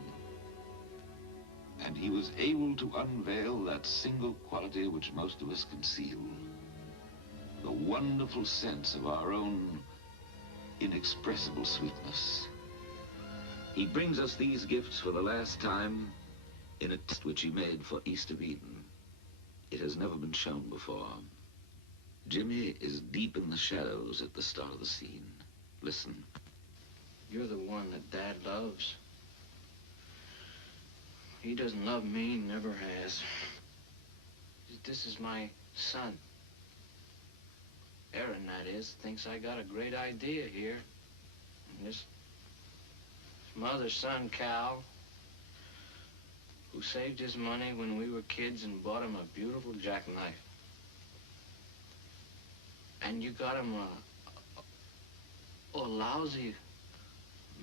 And he was able to unveil that single quality which most of us conceal, the wonderful sense of our own inexpressible sweetness. He brings us these gifts for the last time in a test which he made for East of Eden. It has never been shown before. Jimmy is deep in the shadows at the start of the scene. Listen. You're the one that Dad loves. He doesn't love me, never has. This is my son. Aaron, that is, thinks I got a great idea here. And this mother's son, Cal, who saved his money when we were kids and bought him a beautiful jackknife. And you got him a lousy,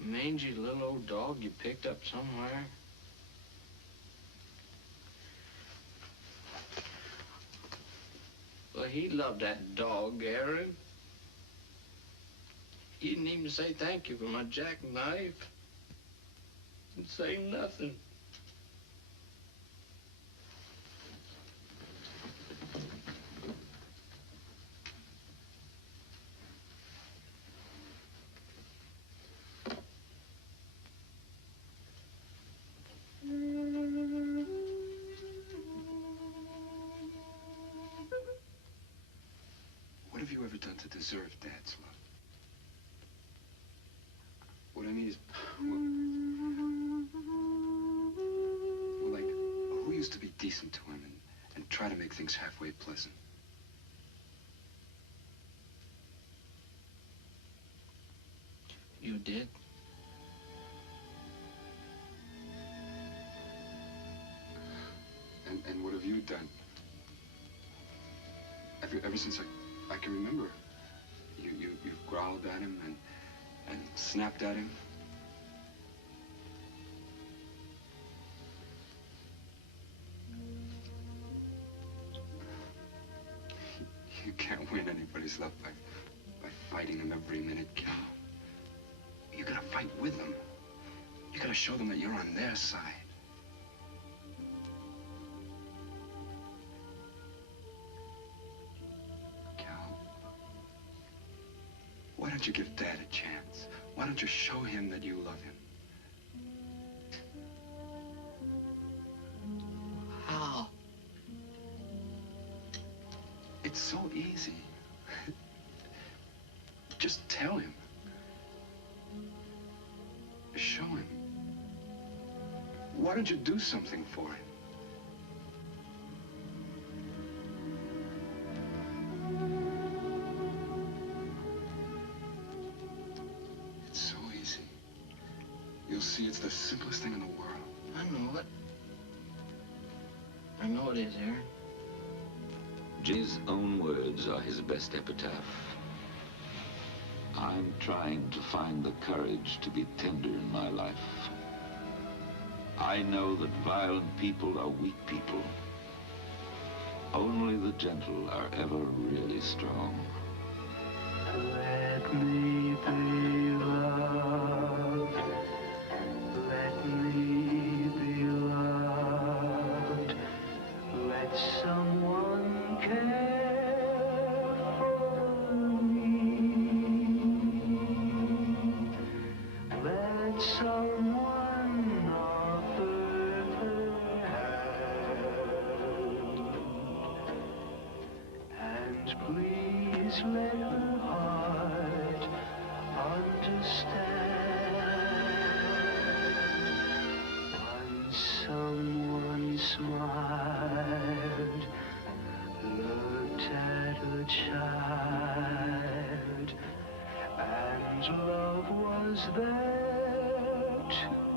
mangy little old dog you picked up somewhere. Well, he loved that dog, Aaron. He didn't even say thank you for my jackknife. Didn't say nothing. What have you ever done to deserve Dad's love? What I mean is, well, like, who used to be decent to him and try to make things halfway pleasant? You did? And what have you done? Ever since I can remember, you've growled at him and snapped at him. You can't win anybody's love by fighting them every minute, Cal. You gotta fight with them. You gotta show them that you're on their side. Cal, why don't you give Dad a chance? Why don't you show him that you love him? How? It's so easy. Just tell him. Show him. Why don't you do something for him? It's so easy. You'll see it's the simplest thing in the world. I know it. I know it is, Aaron. Jimmy's own words are his best epitaph. I'm trying to find the courage to be tender in my life. I know that violent people are weak people. Only the gentle are ever really strong. Let me be loved. Let me be loved. Let someone care for me. Let someone offer their hand. And please let her heart understand. Once someone smiled, looked at a child, and love was there too.